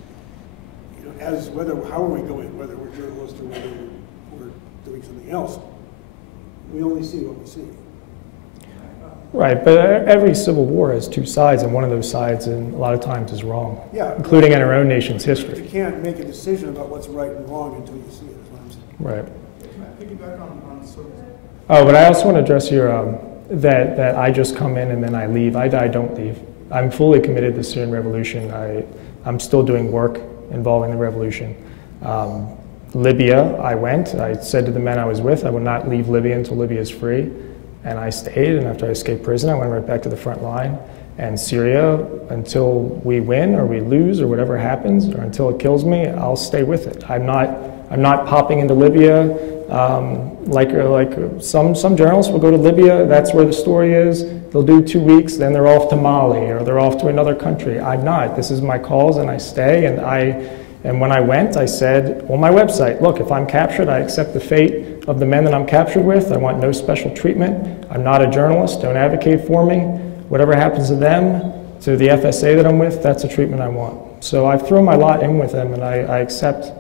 you know, as how are we going, whether we're journalists or whether we're doing something else, we only see what we see. right, but every civil war has two sides, and one of those sides, and a lot of times, is wrong. Yeah, including in our own nation's you history. can't make a decision about what's right and wrong until you see it, is what I'm saying. Right. Can I piggyback on sort of... Oh, but I also want to address your that I just come in and then I leave. I don't leave. I'm fully committed to the Syrian revolution. I'm still doing work involving the revolution. Libya, I went. I said to the men I was with, I would not leave Libya until Libya is free. And I stayed, and after I escaped prison, I went right back to the front line. And Syria, until we win or we lose or whatever happens, or until it kills me, I'll stay with it. I'm not popping into Libya like some journalists will go to Libya. That's where the story is. They'll do 2 weeks, then they're off to Mali or they're off to another country. I'm not. This is my cause, and I stay. And when I went, I said on my website, look, if I'm captured, I accept the fate of the men that I'm captured with. I want no special treatment. I'm not a journalist. Don't advocate for me. Whatever happens to them, to the FSA that I'm with, that's the treatment I want. So I've thrown my lot in with them, and I accept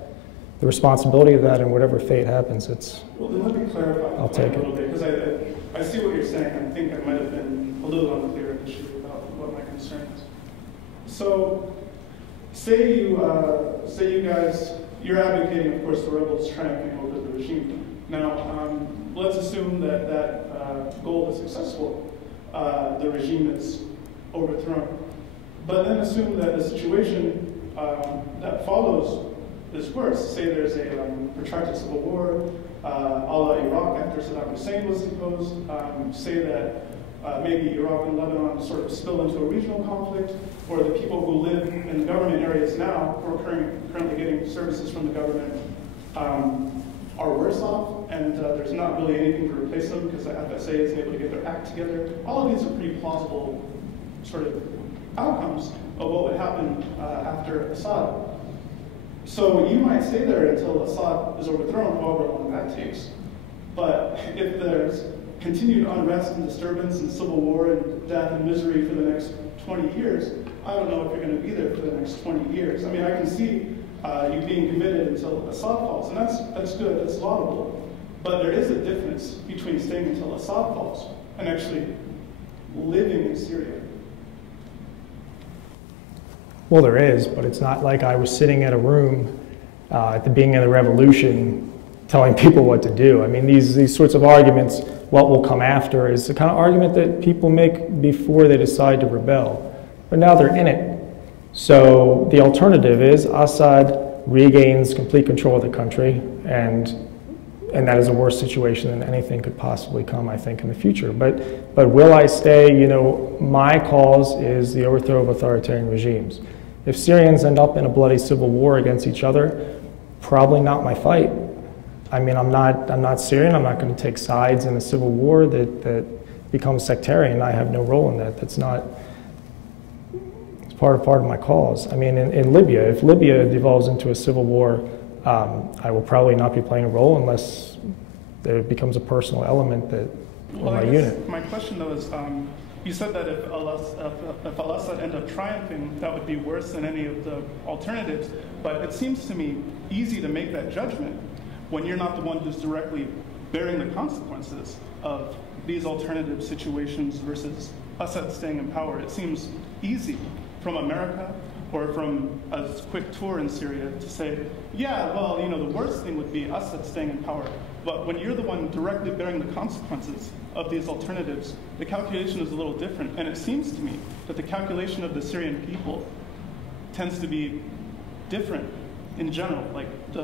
the responsibility of that, and whatever fate happens, it's... Well, then let me clarify I'll take a little bit, because I see what you're saying. I think I might have been a little unclear initially about what my concern is. So, say you guys, you're advocating, of course, the rebels triumphing over the regime. Now, let's assume that goal is successful. The regime is overthrown. But then assume that the situation that follows is worse. Say there's a protracted civil war, a la Iraq after Saddam Hussein was deposed. Say that maybe Iraq and Lebanon sort of spill into a regional conflict, or the people who live in government areas now, who are currently getting services from the government, are worse off, and there's not really anything to replace them because the FSA isn't able to get their act together. All of these are pretty plausible sort of outcomes of what would happen after Assad. So you might stay there until Assad is overthrown, however long that takes. But if there's continued unrest and disturbance and civil war and death and misery for the next 20 years, I don't know if you're going to be there for the next 20 years. I mean, I can see you being committed until Assad falls, and that's good, that's laudable. But there is a difference between staying until Assad falls and actually living in Syria. Well, there is, but it's not like I was sitting at a room at the beginning of the revolution telling people what to do. I mean, these sorts of arguments, what will come after, is the kind of argument that people make before they decide to rebel. But now they're in it. So the alternative is Assad regains complete control of the country, and that is a worse situation than anything could possibly come, I think, in the future. But will I stay? You know, my cause is the overthrow of authoritarian regimes. If Syrians end up in a bloody civil war against each other, probably not my fight. I mean, I'm not Syrian. I'm not going to take sides in a civil war that becomes sectarian. I have no role in that. That's not. It's part of my cause. I mean, in Libya, if Libya devolves into a civil war, I will probably not be playing a role unless there becomes a personal element that in my unit. My question though is, you said that if al-Assad ended up triumphing, that would be worse than any of the alternatives. But it seems to me easy to make that judgment when you're not the one who's directly bearing the consequences of these alternative situations versus Assad staying in power. It seems easy from America or from a quick tour in Syria to say, yeah, well, you know, the worst thing would be Assad staying in power. But when you're the one directly bearing the consequences of these alternatives, the calculation is a little different. And it seems to me that the calculation of the Syrian people tends to be different in general. Like the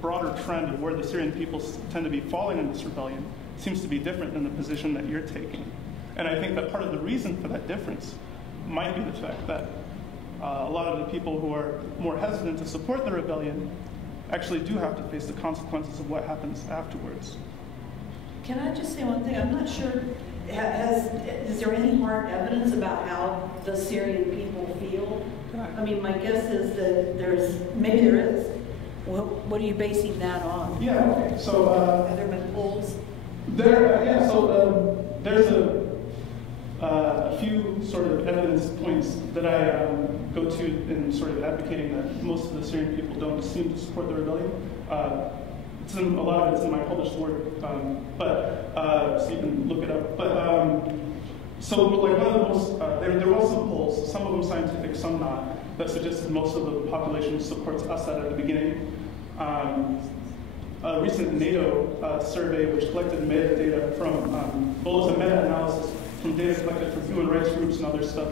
broader trend of where the Syrian people tend to be falling in this rebellion seems to be different than the position that you're taking. And I think that part of the reason for that difference might be the fact that a lot of the people who are more hesitant to support the rebellion actually do have to face the consequences of what happens afterwards. Can I just say one thing? I'm not sure, is there any hard evidence about how the Syrian people feel? I mean, my guess is that maybe there is. Well, what are you basing that on? Yeah, okay, so... have there been polls? There's a few sort of evidence points that I go to in sort of advocating that most of the Syrian people don't seem to support the rebellion. A lot of it's in my published work, so you can look it up. So like one of the most, there were some polls, some of them scientific, some not, that suggested most of the population supports Assad at the beginning. A recent NATO survey, which collected metadata from, well, it was a meta-analysis from data collected from human rights groups and other stuff,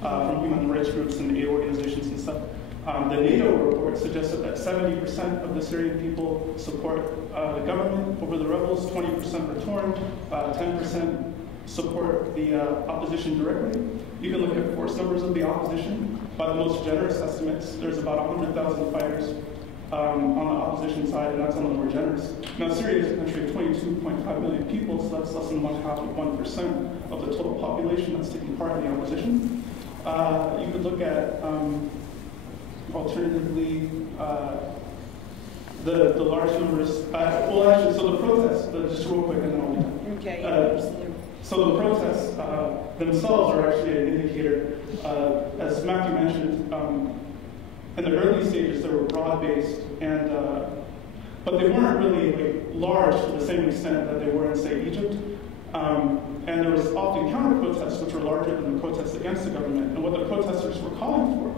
from human rights groups and aid organizations and stuff. The NATO report suggested that 70% of the Syrian people support the government over the rebels, 20% are torn, 10% support the opposition directly. You can look at force numbers of the opposition. By the most generous estimates, there's about 100,000 fighters on the opposition side, and that's on the more generous. Now, Syria is a country of 22.5 million people, so that's less than 1/2 of the total population that's taking part in the opposition. You could look at, alternatively, the large numbers. Well, actually, so the protests, just real quick, and then I'll be done. Okay. So the protests themselves are actually an indicator. As Matthew mentioned, in the early stages, they were broad-based, but they weren't really large to the same extent that they were in, say, Egypt. And there was often counter-protests, which were larger than the protests against the government. And what the protesters were calling for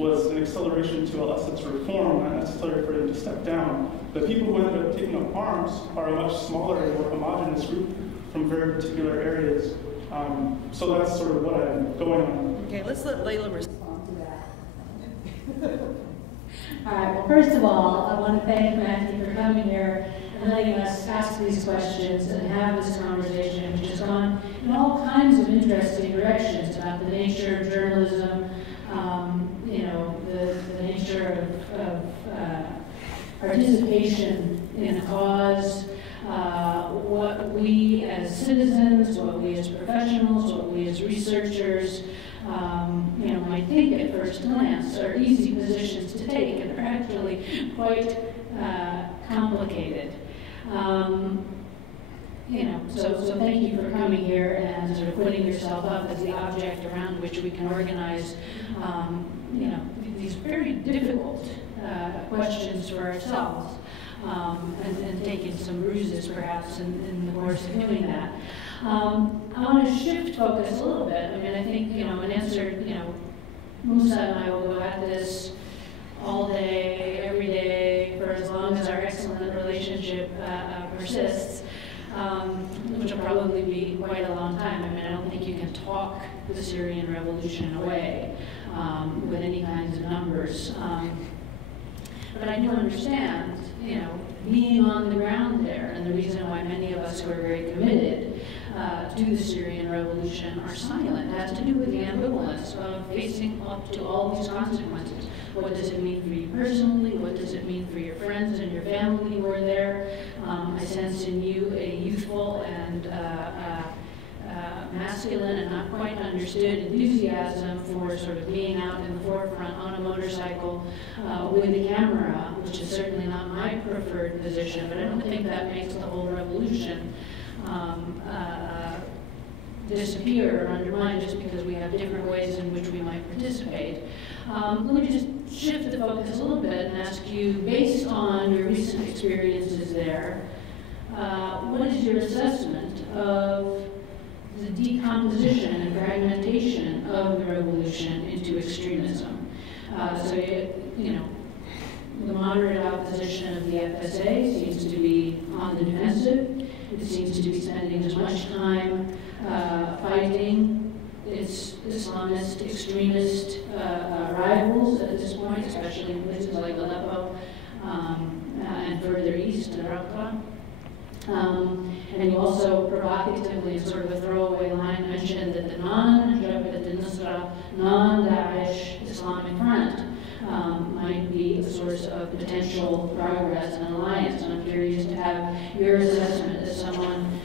was an acceleration to Al-Assad's reform, not necessarily for him to step down. The people who ended up taking up arms are a much smaller and more homogenous group from very particular areas. So that's sort of what I'm going on. Okay, let's let Layla respond to that. All right, well, first of all, I want to thank Matthew for coming here and letting us ask these questions and have this conversation, which has gone in all kinds of interesting directions about the nature of journalism, the nature of participation in a cause, what we as citizens, what we as professionals, what we as researchers, might think at first glance are easy positions to take, and they're actually quite complicated. So thank you for coming here and sort of putting yourself up as the object around which we can organize, these very difficult questions for ourselves, and taking some bruises perhaps in the course of doing that. I want to shift focus a little bit. I mean, I think, in answer, Musa and I will go at this all day, every day, for as long as our excellent relationship persists, which will probably be quite a long time. I mean, I don't think you can talk the Syrian revolution away with any kinds of numbers. But I do understand, being on the ground there, and the reason why many of us who are very committed to the Syrian revolution are silent has to do with the ambivalence of facing up to all these consequences. What does it mean for you personally? What does it mean for your friends and your family who are there? I sense in you a youthful and masculine and not quite understood enthusiasm for sort of being out in the forefront on a motorcycle with a camera, which is certainly not my preferred position, but I don't think that makes the whole revolution disappear or undermine just because we have different ways in which we might participate. Let me just shift the focus a little bit and ask you, based on your recent experiences there, what is your assessment of the decomposition and fragmentation of the revolution into extremism? The moderate opposition of the FSA seems to be on the defensive. It seems to be spending as much time fighting its Islamist, extremist rivals at this point, especially in places like Aleppo and further east in Raqqa. And you also provocatively, in sort of a throwaway line, mentioned that the non-Jabhat al-Nusra, non-Daesh Islamic Front might be a source of potential progress and alliance. And I'm curious to have your assessment as someone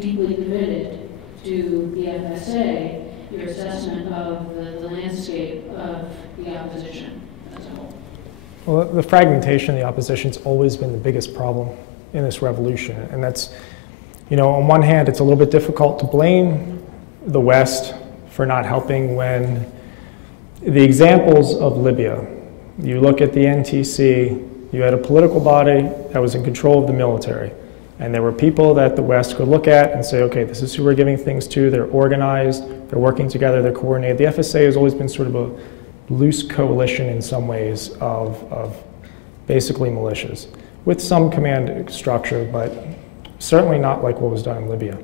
deeply committed to the FSA, your assessment of the landscape of the opposition as a whole. Well, the fragmentation of the opposition's always been the biggest problem in this revolution. And that's, on one hand, it's a little bit difficult to blame the West for not helping when the examples of Libya, you look at the NTC, you had a political body that was in control of the military. And there were people that the West could look at and say, okay, this is who we're giving things to, they're organized, they're working together, they're coordinated. The FSA has always been sort of a loose coalition in some ways of basically militias, with some command structure, but certainly not like what was done in Libya.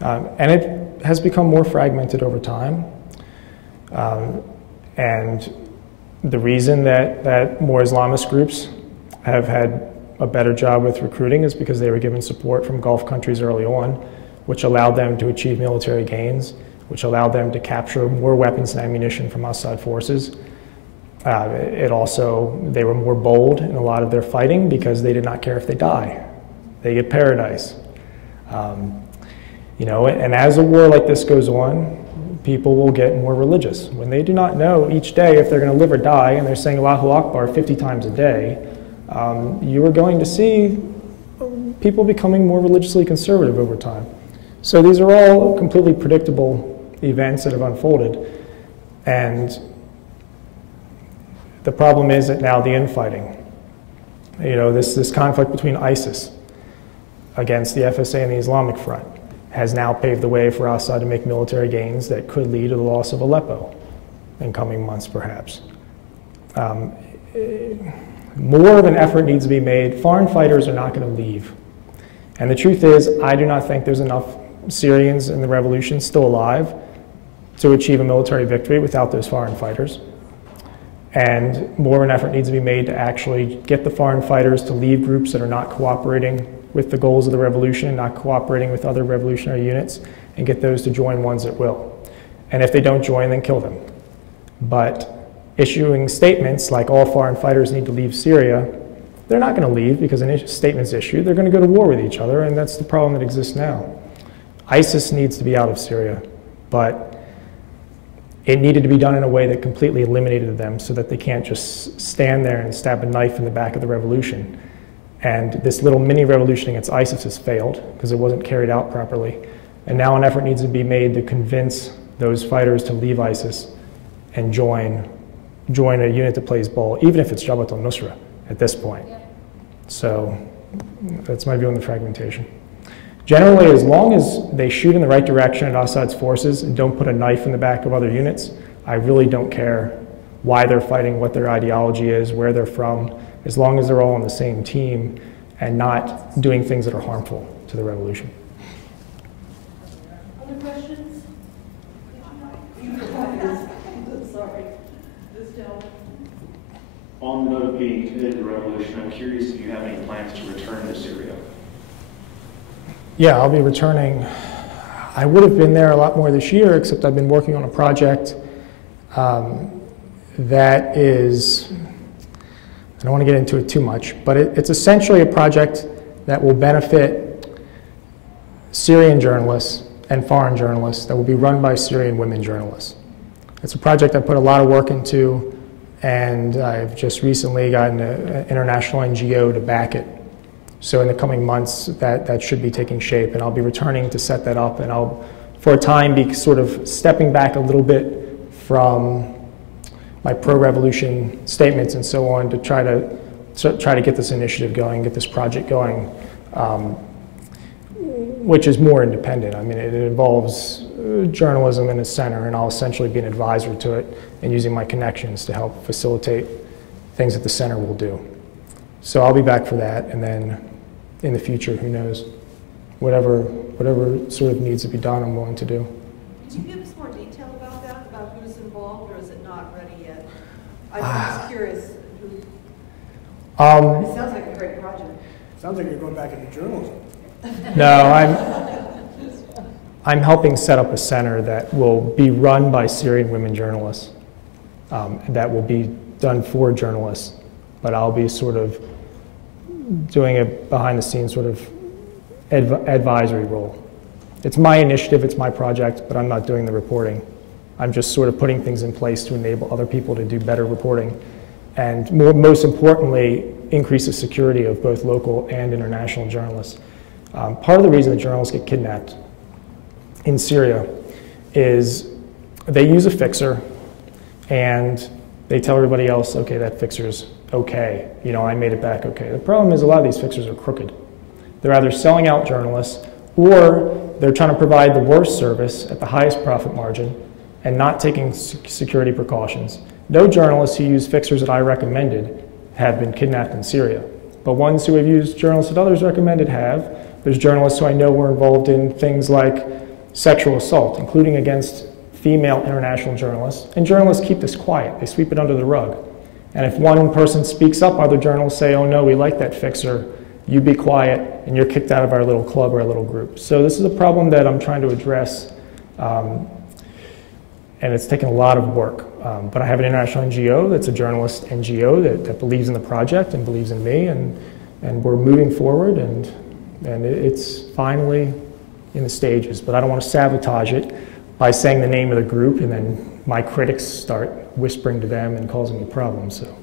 And it has become more fragmented over time. And the reason that more Islamist groups have had a better job with recruiting is because they were given support from Gulf countries early on, which allowed them to achieve military gains, which allowed them to capture more weapons and ammunition from Assad forces. They were more bold in a lot of their fighting because they did not care if they die. They get paradise. And as a war like this goes on, people will get more religious. When they do not know each day if they're going to live or die, and they're saying Allahu Akbar 50 times a day, you are going to see people becoming more religiously conservative over time. So these are all completely predictable events that have unfolded. And the problem is that now the infighting, this conflict between ISIS against the FSA and the Islamic Front has now paved the way for Assad to make military gains that could lead to the loss of Aleppo in coming months, perhaps. More of an effort needs to be made. Foreign fighters are not going to leave. And the truth is, I do not think there's enough Syrians in the revolution still alive to achieve a military victory without those foreign fighters. And more of an effort needs to be made to actually get the foreign fighters to leave groups that are not cooperating with the goals of the revolution and not cooperating with other revolutionary units, and get those to join ones that will. And if they don't join, then kill them. But issuing statements like all foreign fighters need to leave Syria, they're not going to leave because a statement's issued. They're going to go to war with each other, and that's the problem that exists now. ISIS needs to be out of Syria, but it needed to be done in a way that completely eliminated them so that they can't just stand there and stab a knife in the back of the revolution. And this little mini revolution against ISIS has failed because it wasn't carried out properly. And now an effort needs to be made to convince those fighters to leave ISIS and join a unit that plays ball, even if it's Jabhat al-Nusra at this point. So that's my view on the fragmentation. Generally, as long as they shoot in the right direction at Assad's forces and don't put a knife in the back of other units, I really don't care why they're fighting, what their ideology is, where they're from, as long as they're all on the same team and not doing things that are harmful to the revolution. Other questions? Sorry. This gentleman. On the note of being committed to the revolution, I'm curious if you have any plans to return to Syria. Yeah, I'll be returning. I would have been there a lot more this year, except I've been working on a project that is, I don't want to get into it too much, but it's essentially a project that will benefit Syrian journalists and foreign journalists that will be run by Syrian women journalists. It's a project I put a lot of work into, and I've just recently gotten an international NGO to back it. So in the coming months, that should be taking shape, and I'll be returning to set that up, and I'll, for a time, be sort of stepping back a little bit from my pro-revolution statements and so on to try to get this initiative going, get this project going, which is more independent. I mean, it involves journalism in the center, and I'll essentially be an advisor to it and using my connections to help facilitate things that the center will do. So I'll be back for that, and then in the future, who knows? Whatever sort of needs to be done, I'm willing to do. Could you give us more detail about that, about who's involved, or is it not ready yet? I'm just curious. It sounds like a great project. Sounds like you're going back into journalism. No, I'm helping set up a center that will be run by Syrian women journalists, that will be done for journalists, but I'll be sort of doing a behind-the-scenes sort of advisory role It's my initiative, it's my project, but I'm not doing the reporting. I'm just sort of putting things in place to enable other people to do better reporting. And most importantly, increase the security of both local and international journalists. Part of the reason that journalists get kidnapped in Syria is they use a fixer and they tell everybody else, okay, that fixer's okay. You know, I made it back okay. The problem is a lot of these fixers are crooked. They're either selling out journalists or they're trying to provide the worst service at the highest profit margin and not taking security precautions. No journalists who use fixers that I recommended have been kidnapped in Syria, but ones who have used journalists that others recommended have. There's journalists who I know were involved in things like sexual assault, including against female international journalists, and journalists keep this quiet. They sweep it under the rug. And if one person speaks up, other journalists say, oh no, we like that fixer, you be quiet, and you're kicked out of our little club or our little group. So this is a problem that I'm trying to address, and it's taken a lot of work. But I have an international NGO that's a journalist NGO that believes in the project and believes in me, and we're moving forward, and it's finally in the stages. But I don't want to sabotage it by saying the name of the group, and then my critics start whispering to them and causing me problems. So.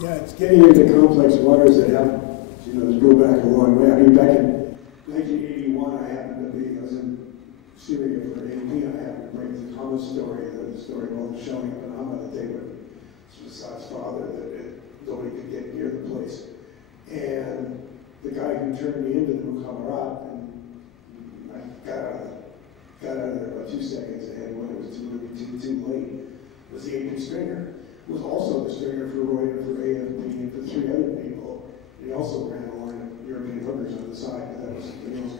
Yeah, it's getting into complex waters that have, you know, that go back a long way. I mean, back in 1981, I was in Syria for AP, and I happened to bring the Thomas story, the story called The Showing of an Amma that they would, Assad's father, that nobody could get near the place. And the guy who turned me into the Mukhabarat, and I got out of there about 2 seconds ahead when it was too late, was the agent stringer. Was also the stringer for Roy and for AFP and for 3 other people. He also ran a line of European hookers on the side, but that was something else.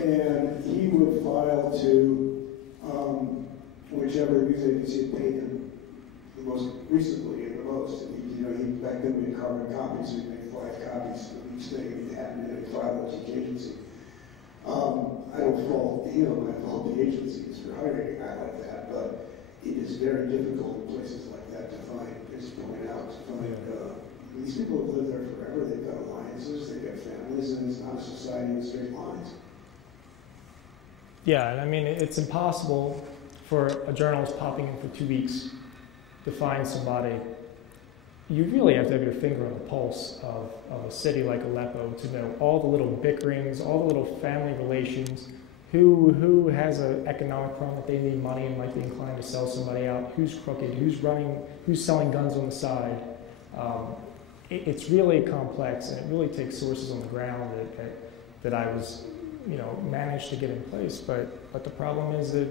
And he would file to whichever news agency had paid him the most recently and the most. And he back then we had carbon copies, so he'd make 5 copies of each thing, and he happened to file at each agency. I don't fault him, I fault the agencies for hiring a guy like that, but it is very difficult in places like that to find, as you point out, to find, these people have lived there forever, they've got alliances, they've got families, and it's not a society with straight lines. Yeah, and I mean, it's impossible for a journalist popping in for 2 weeks to find somebody. You really have to have your finger on the pulse of a city like Aleppo to know all the little bickerings, all the little family relations, who has an economic problem that they need money and might be inclined to sell somebody out, who's crooked, who's selling guns on the side. It's really complex, and it really takes sources on the ground that I was, managed to get in place. But the problem is that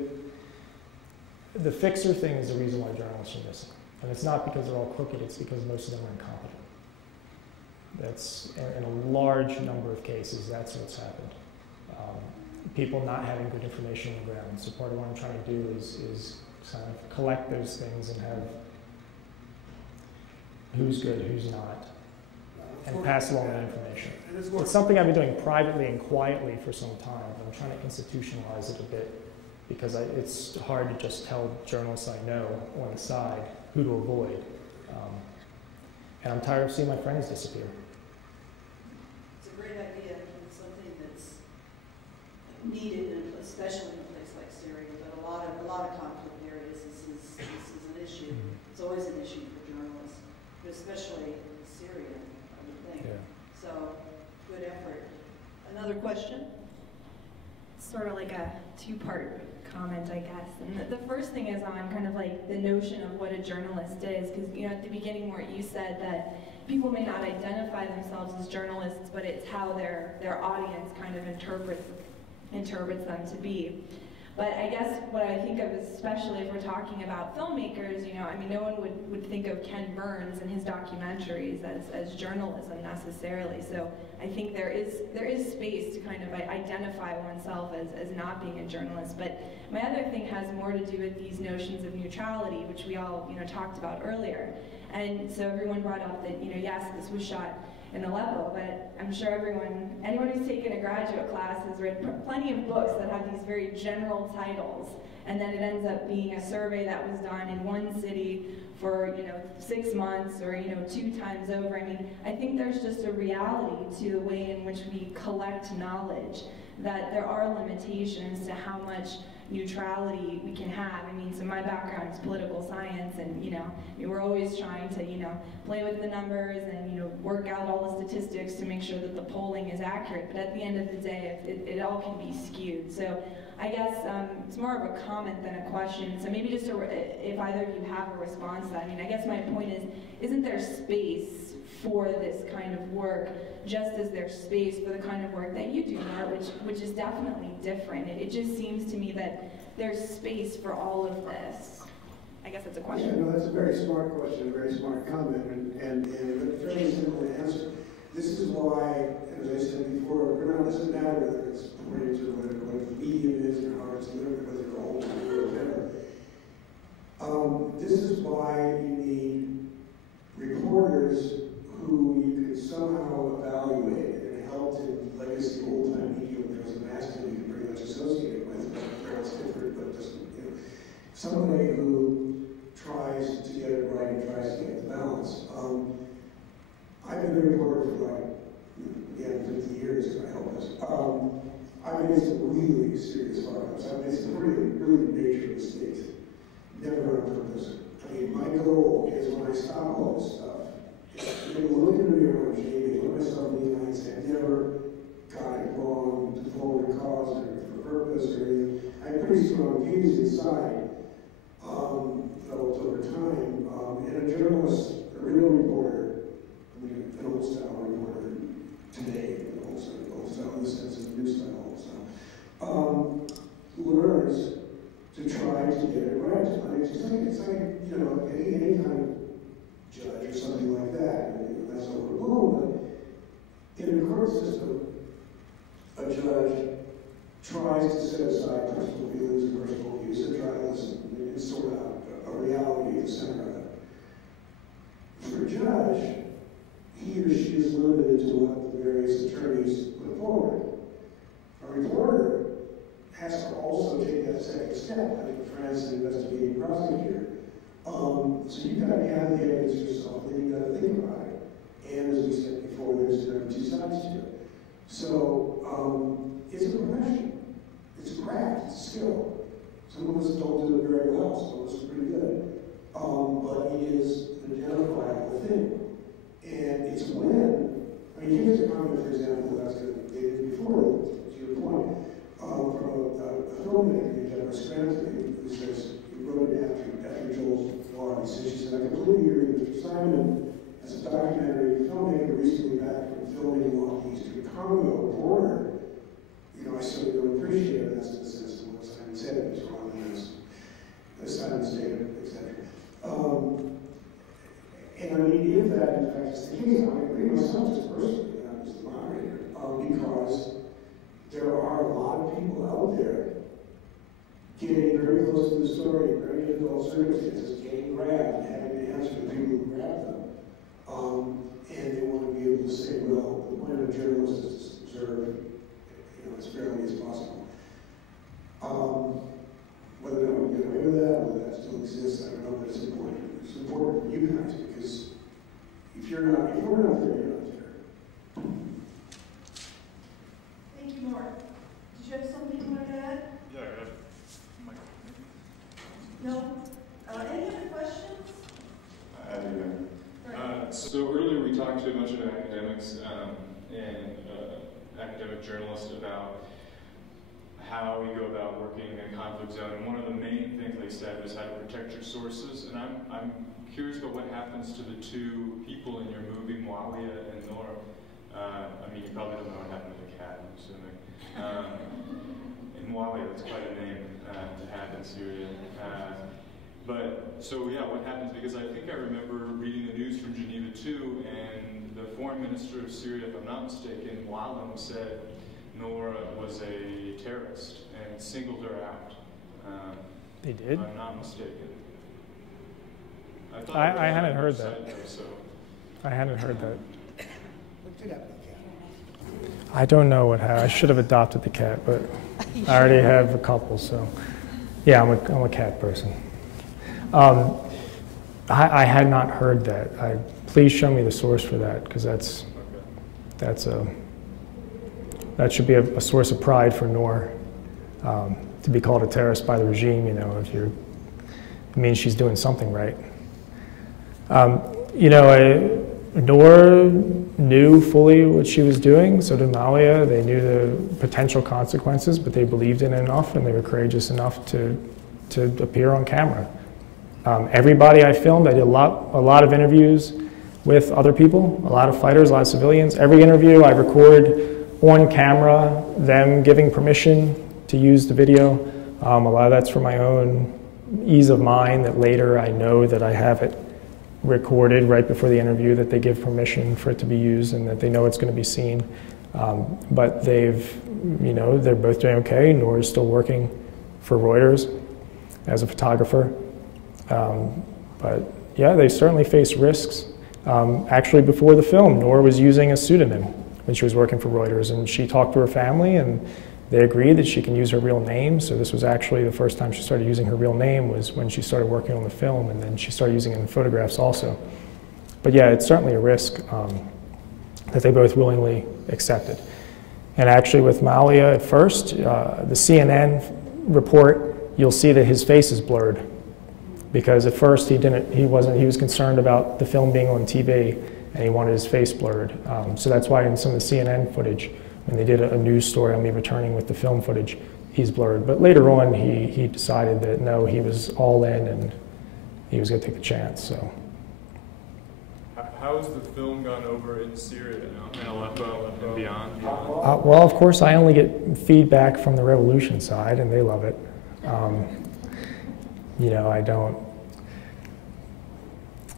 the fixer thing is the reason why journalists are missing. And it's not because they're all crooked, it's because most of them are incompetent. That's, in a large number of cases, that's what's happened. People not having good information on the ground. So part of what I'm trying to do is kind of collect those things and have who's good, who's not, and pass along that information. It's something I've been doing privately and quietly for some time, but I'm trying to institutionalize it a bit because it's hard to just tell journalists I know on the side who to avoid. And I'm tired of seeing my friends disappear. It's a great idea, and it's something that's needed, especially in a place like Syria, but a lot of conflict areas, this is an issue. It's always an issue for journalists, but especially Syria, I would think. Yeah. So, good effort. Another question? Sort of like a 2-part comment, I guess. And the first thing is on kind of like the notion of what a journalist is, because at the beginning, Mort, you said that people may not identify themselves as journalists, but it's how their audience kind of interprets them to be. But I guess what I think of, especially if we're talking about filmmakers, no one would think of Ken Burns and his documentaries as journalism necessarily. So I think there is space to kind of identify oneself as not being a journalist. But my other thing has more to do with these notions of neutrality, which we all talked about earlier. And so everyone brought up that yes, this was shot in Aleppo, but I'm sure anyone who's taken a graduate class has read plenty of books that have these very general titles, and then it ends up being a survey that was done in one city for 6 months or 2 times over. I mean, I think there's just a reality to the way in which we collect knowledge, that there are limitations to how much neutrality we can have. I mean, so my background is political science, and we're always trying to play with the numbers and work out all the statistics to make sure that the polling is accurate. But at the end of the day, it all can be skewed. So I guess it's more of a comment than a question. So maybe just if either of you have a response to that. I mean, I guess my point is, isn't there space for this kind of work, just as there's space for the kind of work that you do, Mort, which is definitely different. It just seems to me that there's space for all of this. I guess that's a question. Yeah, no, that's a very smart question, a very smart comment, and a fairly simple answer. This is why, as I said before, it doesn't matter whether it's print or whatever the medium is or how it's delivered, whether it's old or whatever. This is why you need reporters who you can somehow evaluate and help to legacy old-time medium. There's a master you can pretty much associate with, where it's different, but doesn't, somebody who tries to get it right and tries to get the balance. I've been a reporter for 50 years, if I help us. I've made some really serious fuck-ups. I've made some really, really major mistakes. Never on purpose. I mean, my goal is when I stop all this stuff, look in the mirror, Jamie, look myself in the eye and say, I never got it wrong to forward a cause or for purpose or anything. I have pretty strong views inside, developed over time. And a journalist, a real reporter, I mean, an old-style reporter today, an old-style in the sense of the new-style old-style, learns to try to get it right. I mean, it's like any kind of judge or something like that. That's overblown, but in a court system, a judge tries to set aside personal feelings and personal views and try to listen and sort out a reality at the center of it. For a judge, he or she is limited to what the various attorneys put forward. A reporter has to also take that second step, like a forensic investigating prosecutor. So you've got to gather the evidence yourself, then you've got to think about it. And as we said before, there's 2 sides to it. So it's a profession. It's a craft, it's a skill. Some of us don't do it very well, some of us are pretty good. But it is an identifiable thing. And it's when, I mean, here's a comment, for example, that I was going to get before, to your point, from a filmmaker named Deborah Scranton, who says, he wrote it after Joel's law. He said, I completely agree with Mr. Simon. As a documentary filmmaker recently back from filming along the Eastern Congo border, I certainly don't appreciate it. That's the sense of what Simon said. It was wrong, as Simon stated, etc. And I mean, if that in fact is the case, I agree myself just personally, as the moderator, because there are a lot of people out there getting very close to the story in very difficult circumstances, getting grabbed and having to answer the people who grabbed them. And they want to be able to say, well, the point of journalists is to observe, as fairly as possible. Whether or not we get away with that, whether that still exists, I don't know, but it's important. It's important for you guys, because if we're not there, you're not there. Thank you, Mort. Did you have something you wanted to add? Yeah, I have. No? Any other questions? I do. So earlier we talked to a bunch of academics and academic journalists about how you go about working in a conflict zone, and one of the main things they said was how to protect your sources. And I'm curious about what happens to the 2 people in your movie, Muawiyah and Noor. I mean, you probably don't know what happened to the cat, I'm assuming. And Muawiyah, that's quite a name to have in Syria. What happens, because I think I remember reading the news from Geneva too, and the foreign minister of Syria, if I'm not mistaken, Wallam, said Noor was a terrorist and singled her out. They did? If I'm not mistaken. I hadn't heard that. I hadn't heard that. What did happen to the cat? I don't know what happened. I should have adopted the cat, but I already have a couple, so yeah, I'm a cat person. I had not heard that. Please show me the source for that, because that should be a source of pride for Noor, to be called a terrorist by the regime. You know, if you're, it means she's doing something right. You know, Noor knew fully what she was doing, so did Malia. They knew the potential consequences, but they believed in it enough, and they were courageous enough to appear on camera. Everybody I filmed, I did a lot of interviews with other people, a lot of fighters, a lot of civilians. Every interview I record on camera, them giving permission to use the video. A lot of that's for my own ease of mind, that later I know that I have it recorded right before the interview, that they give permission for it to be used and that they know it's going to be seen. But they've, you know, they're both doing okay. Noor is still working for Reuters as a photographer. But yeah, they certainly face risks. Actually, before the film, Noor was using a pseudonym when she was working for Reuters, and she talked to her family and they agreed that she can use her real name. So this was actually the first time she started using her real name, was when she started working on the film, and then she started using it in photographs also. But yeah, it's certainly a risk that they both willingly accepted. And actually with Malia at first, the CNN report, you'll see that his face is blurred, because at first he was concerned about the film being on TV and he wanted his face blurred. So that's why in some of the CNN footage, when they did a news story on me returning with the film footage, he's blurred. But later on, he decided that no, he was all in and he was going to take a chance. So. How has the film gone over in Syria now, in Aleppo and beyond? Well, of course, I only get feedback from the revolution side, and they love it. You know, I don't.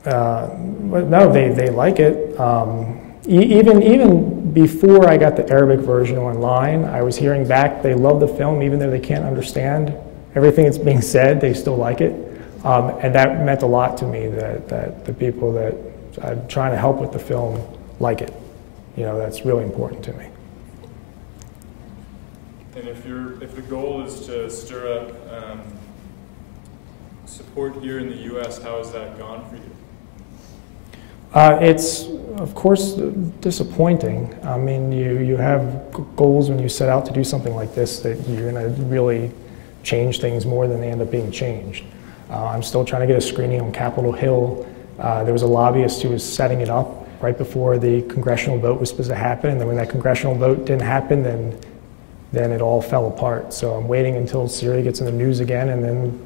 But no, they like it. Even before I got the Arabic version online, I was hearing back they love the film, even though they can't understand everything that's being said. They still like it, and that meant a lot to me. That the people that I'm trying to help with the film like it. You know, that's really important to me. And if the goal is to stir up support here in the U.S., how has that gone for you? It's, of course, disappointing. I mean, you have goals when you set out to do something like this that you're going to really change things more than they end up being changed. I'm still trying to get a screening on Capitol Hill. There was a lobbyist who was setting it up right before the congressional vote was supposed to happen, and then when that congressional vote didn't happen, then it all fell apart. So I'm waiting until Syria gets in the news again, and then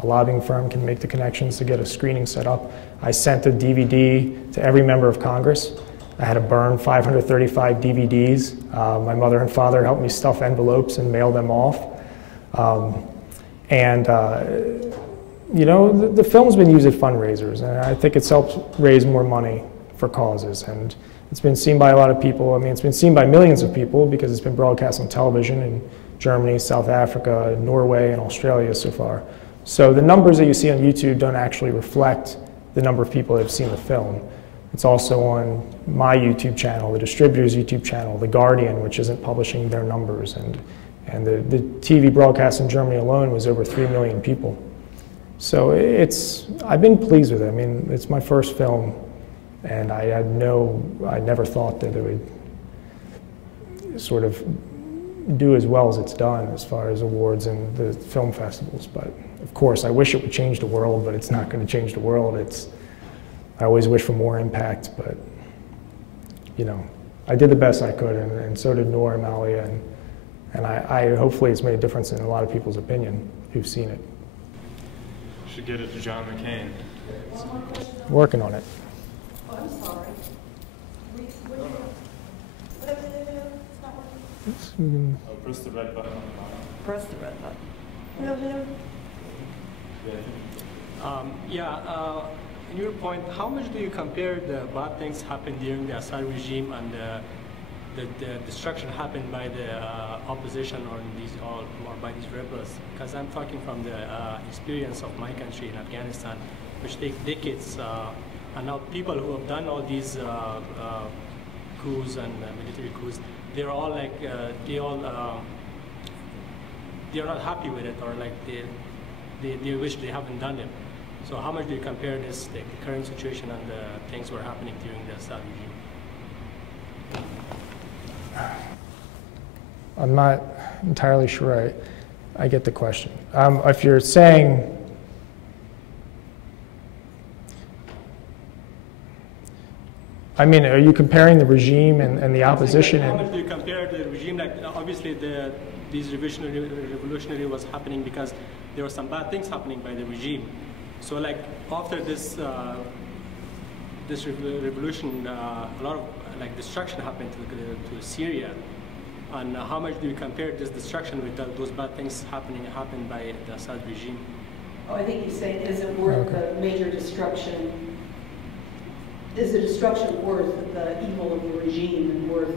a lobbying firm can make the connections to get a screening set up. I sent a DVD to every member of Congress. I had to burn 535 DVDs. My mother and father helped me stuff envelopes and mail them off. You know, the film's been used at fundraisers, and I think it's helped raise more money for causes. And it's been seen by a lot of people. I mean, it's been seen by millions of people because it's been broadcast on television in Germany, South Africa, Norway, and Australia so far. So the numbers that you see on YouTube don't actually reflect the number of people that have seen the film. It's also on my YouTube channel, the distributor's YouTube channel, The Guardian, which isn't publishing their numbers. And the TV broadcast in Germany alone was over 3 million people. So I've been pleased with it. I mean, it's my first film, and I never thought that it would sort of do as well as it's done as far as awards and the film festivals. But of course, I wish it would change the world, but it's not going to change the world. I always wish for more impact, but you know, I did the best I could, and so did Noor and Malia, and I hopefully it's made a difference in a lot of people's opinion who've seen it. Should get it to John McCain. Working on it. Oh, I'm sorry. Oh, press the red button on the bottom. Press the red button. In your point, how much do you compare the bad things happened during the Assad regime and the destruction happened by the opposition or by these rebels? Because I'm talking from the experience of my country in Afghanistan, which takes decades, and now people who have done all these coups and military coups, they're all like they're not happy with it, or like they wish they haven't done it. So how much do you compare this, the current situation and the things were happening during the Assad regime? I'm not entirely sure I get the question. If you're saying, I mean, are you comparing the regime and the opposition? How much do you compare the regime? Like, obviously, these revolutionary was happening because there were some bad things happening by the regime. So, like, after this this revolution, a lot of like destruction happened to Syria. And how much do you compare this destruction with those bad things happened by the Assad regime? Oh, I think he's saying, is it worth the major destruction? Is the destruction worth the evil of the regime and worth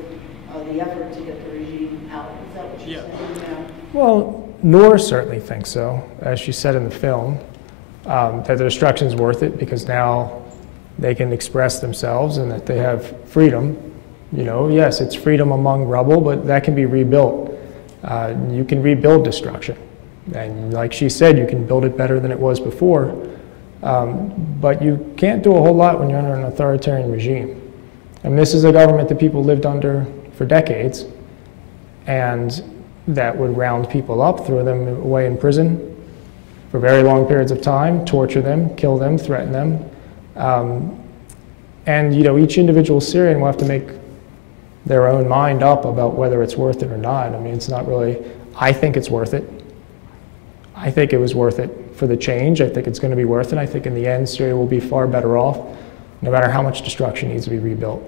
the effort to get the regime out? Is that what you're saying now? Well, Noor certainly thinks so, as she said in the film, that the destruction is worth it because now they can express themselves and that they have freedom. You know, yes, it's freedom among rubble, but that can be rebuilt. You can rebuild destruction. And like she said, you can build it better than it was before. But you can't do a whole lot when you're under an authoritarian regime. And this is a government that people lived under for decades, and that would round people up, throw them away in prison for very long periods of time, torture them, kill them, threaten them. And you know, each individual Syrian will have to make their own mind up about whether it's worth it or not. I mean, it's not really, I think it's worth it. I think it was worth it for the change. I think it's going to be worth it. I think in the end, Syria will be far better off, no matter how much destruction needs to be rebuilt.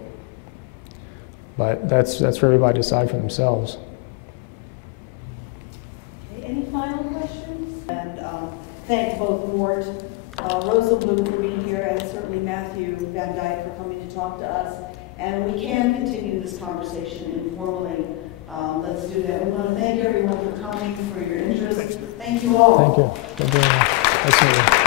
But that's for everybody to decide for themselves. Okay, any final questions? And thank both Mort Rosenblum for being here and certainly Matthew VanDyke for coming to talk to us. And we can continue this conversation informally. Let's do that. We want to thank everyone for coming, for your interest. Thank you all. Thank you. Nice to meet you.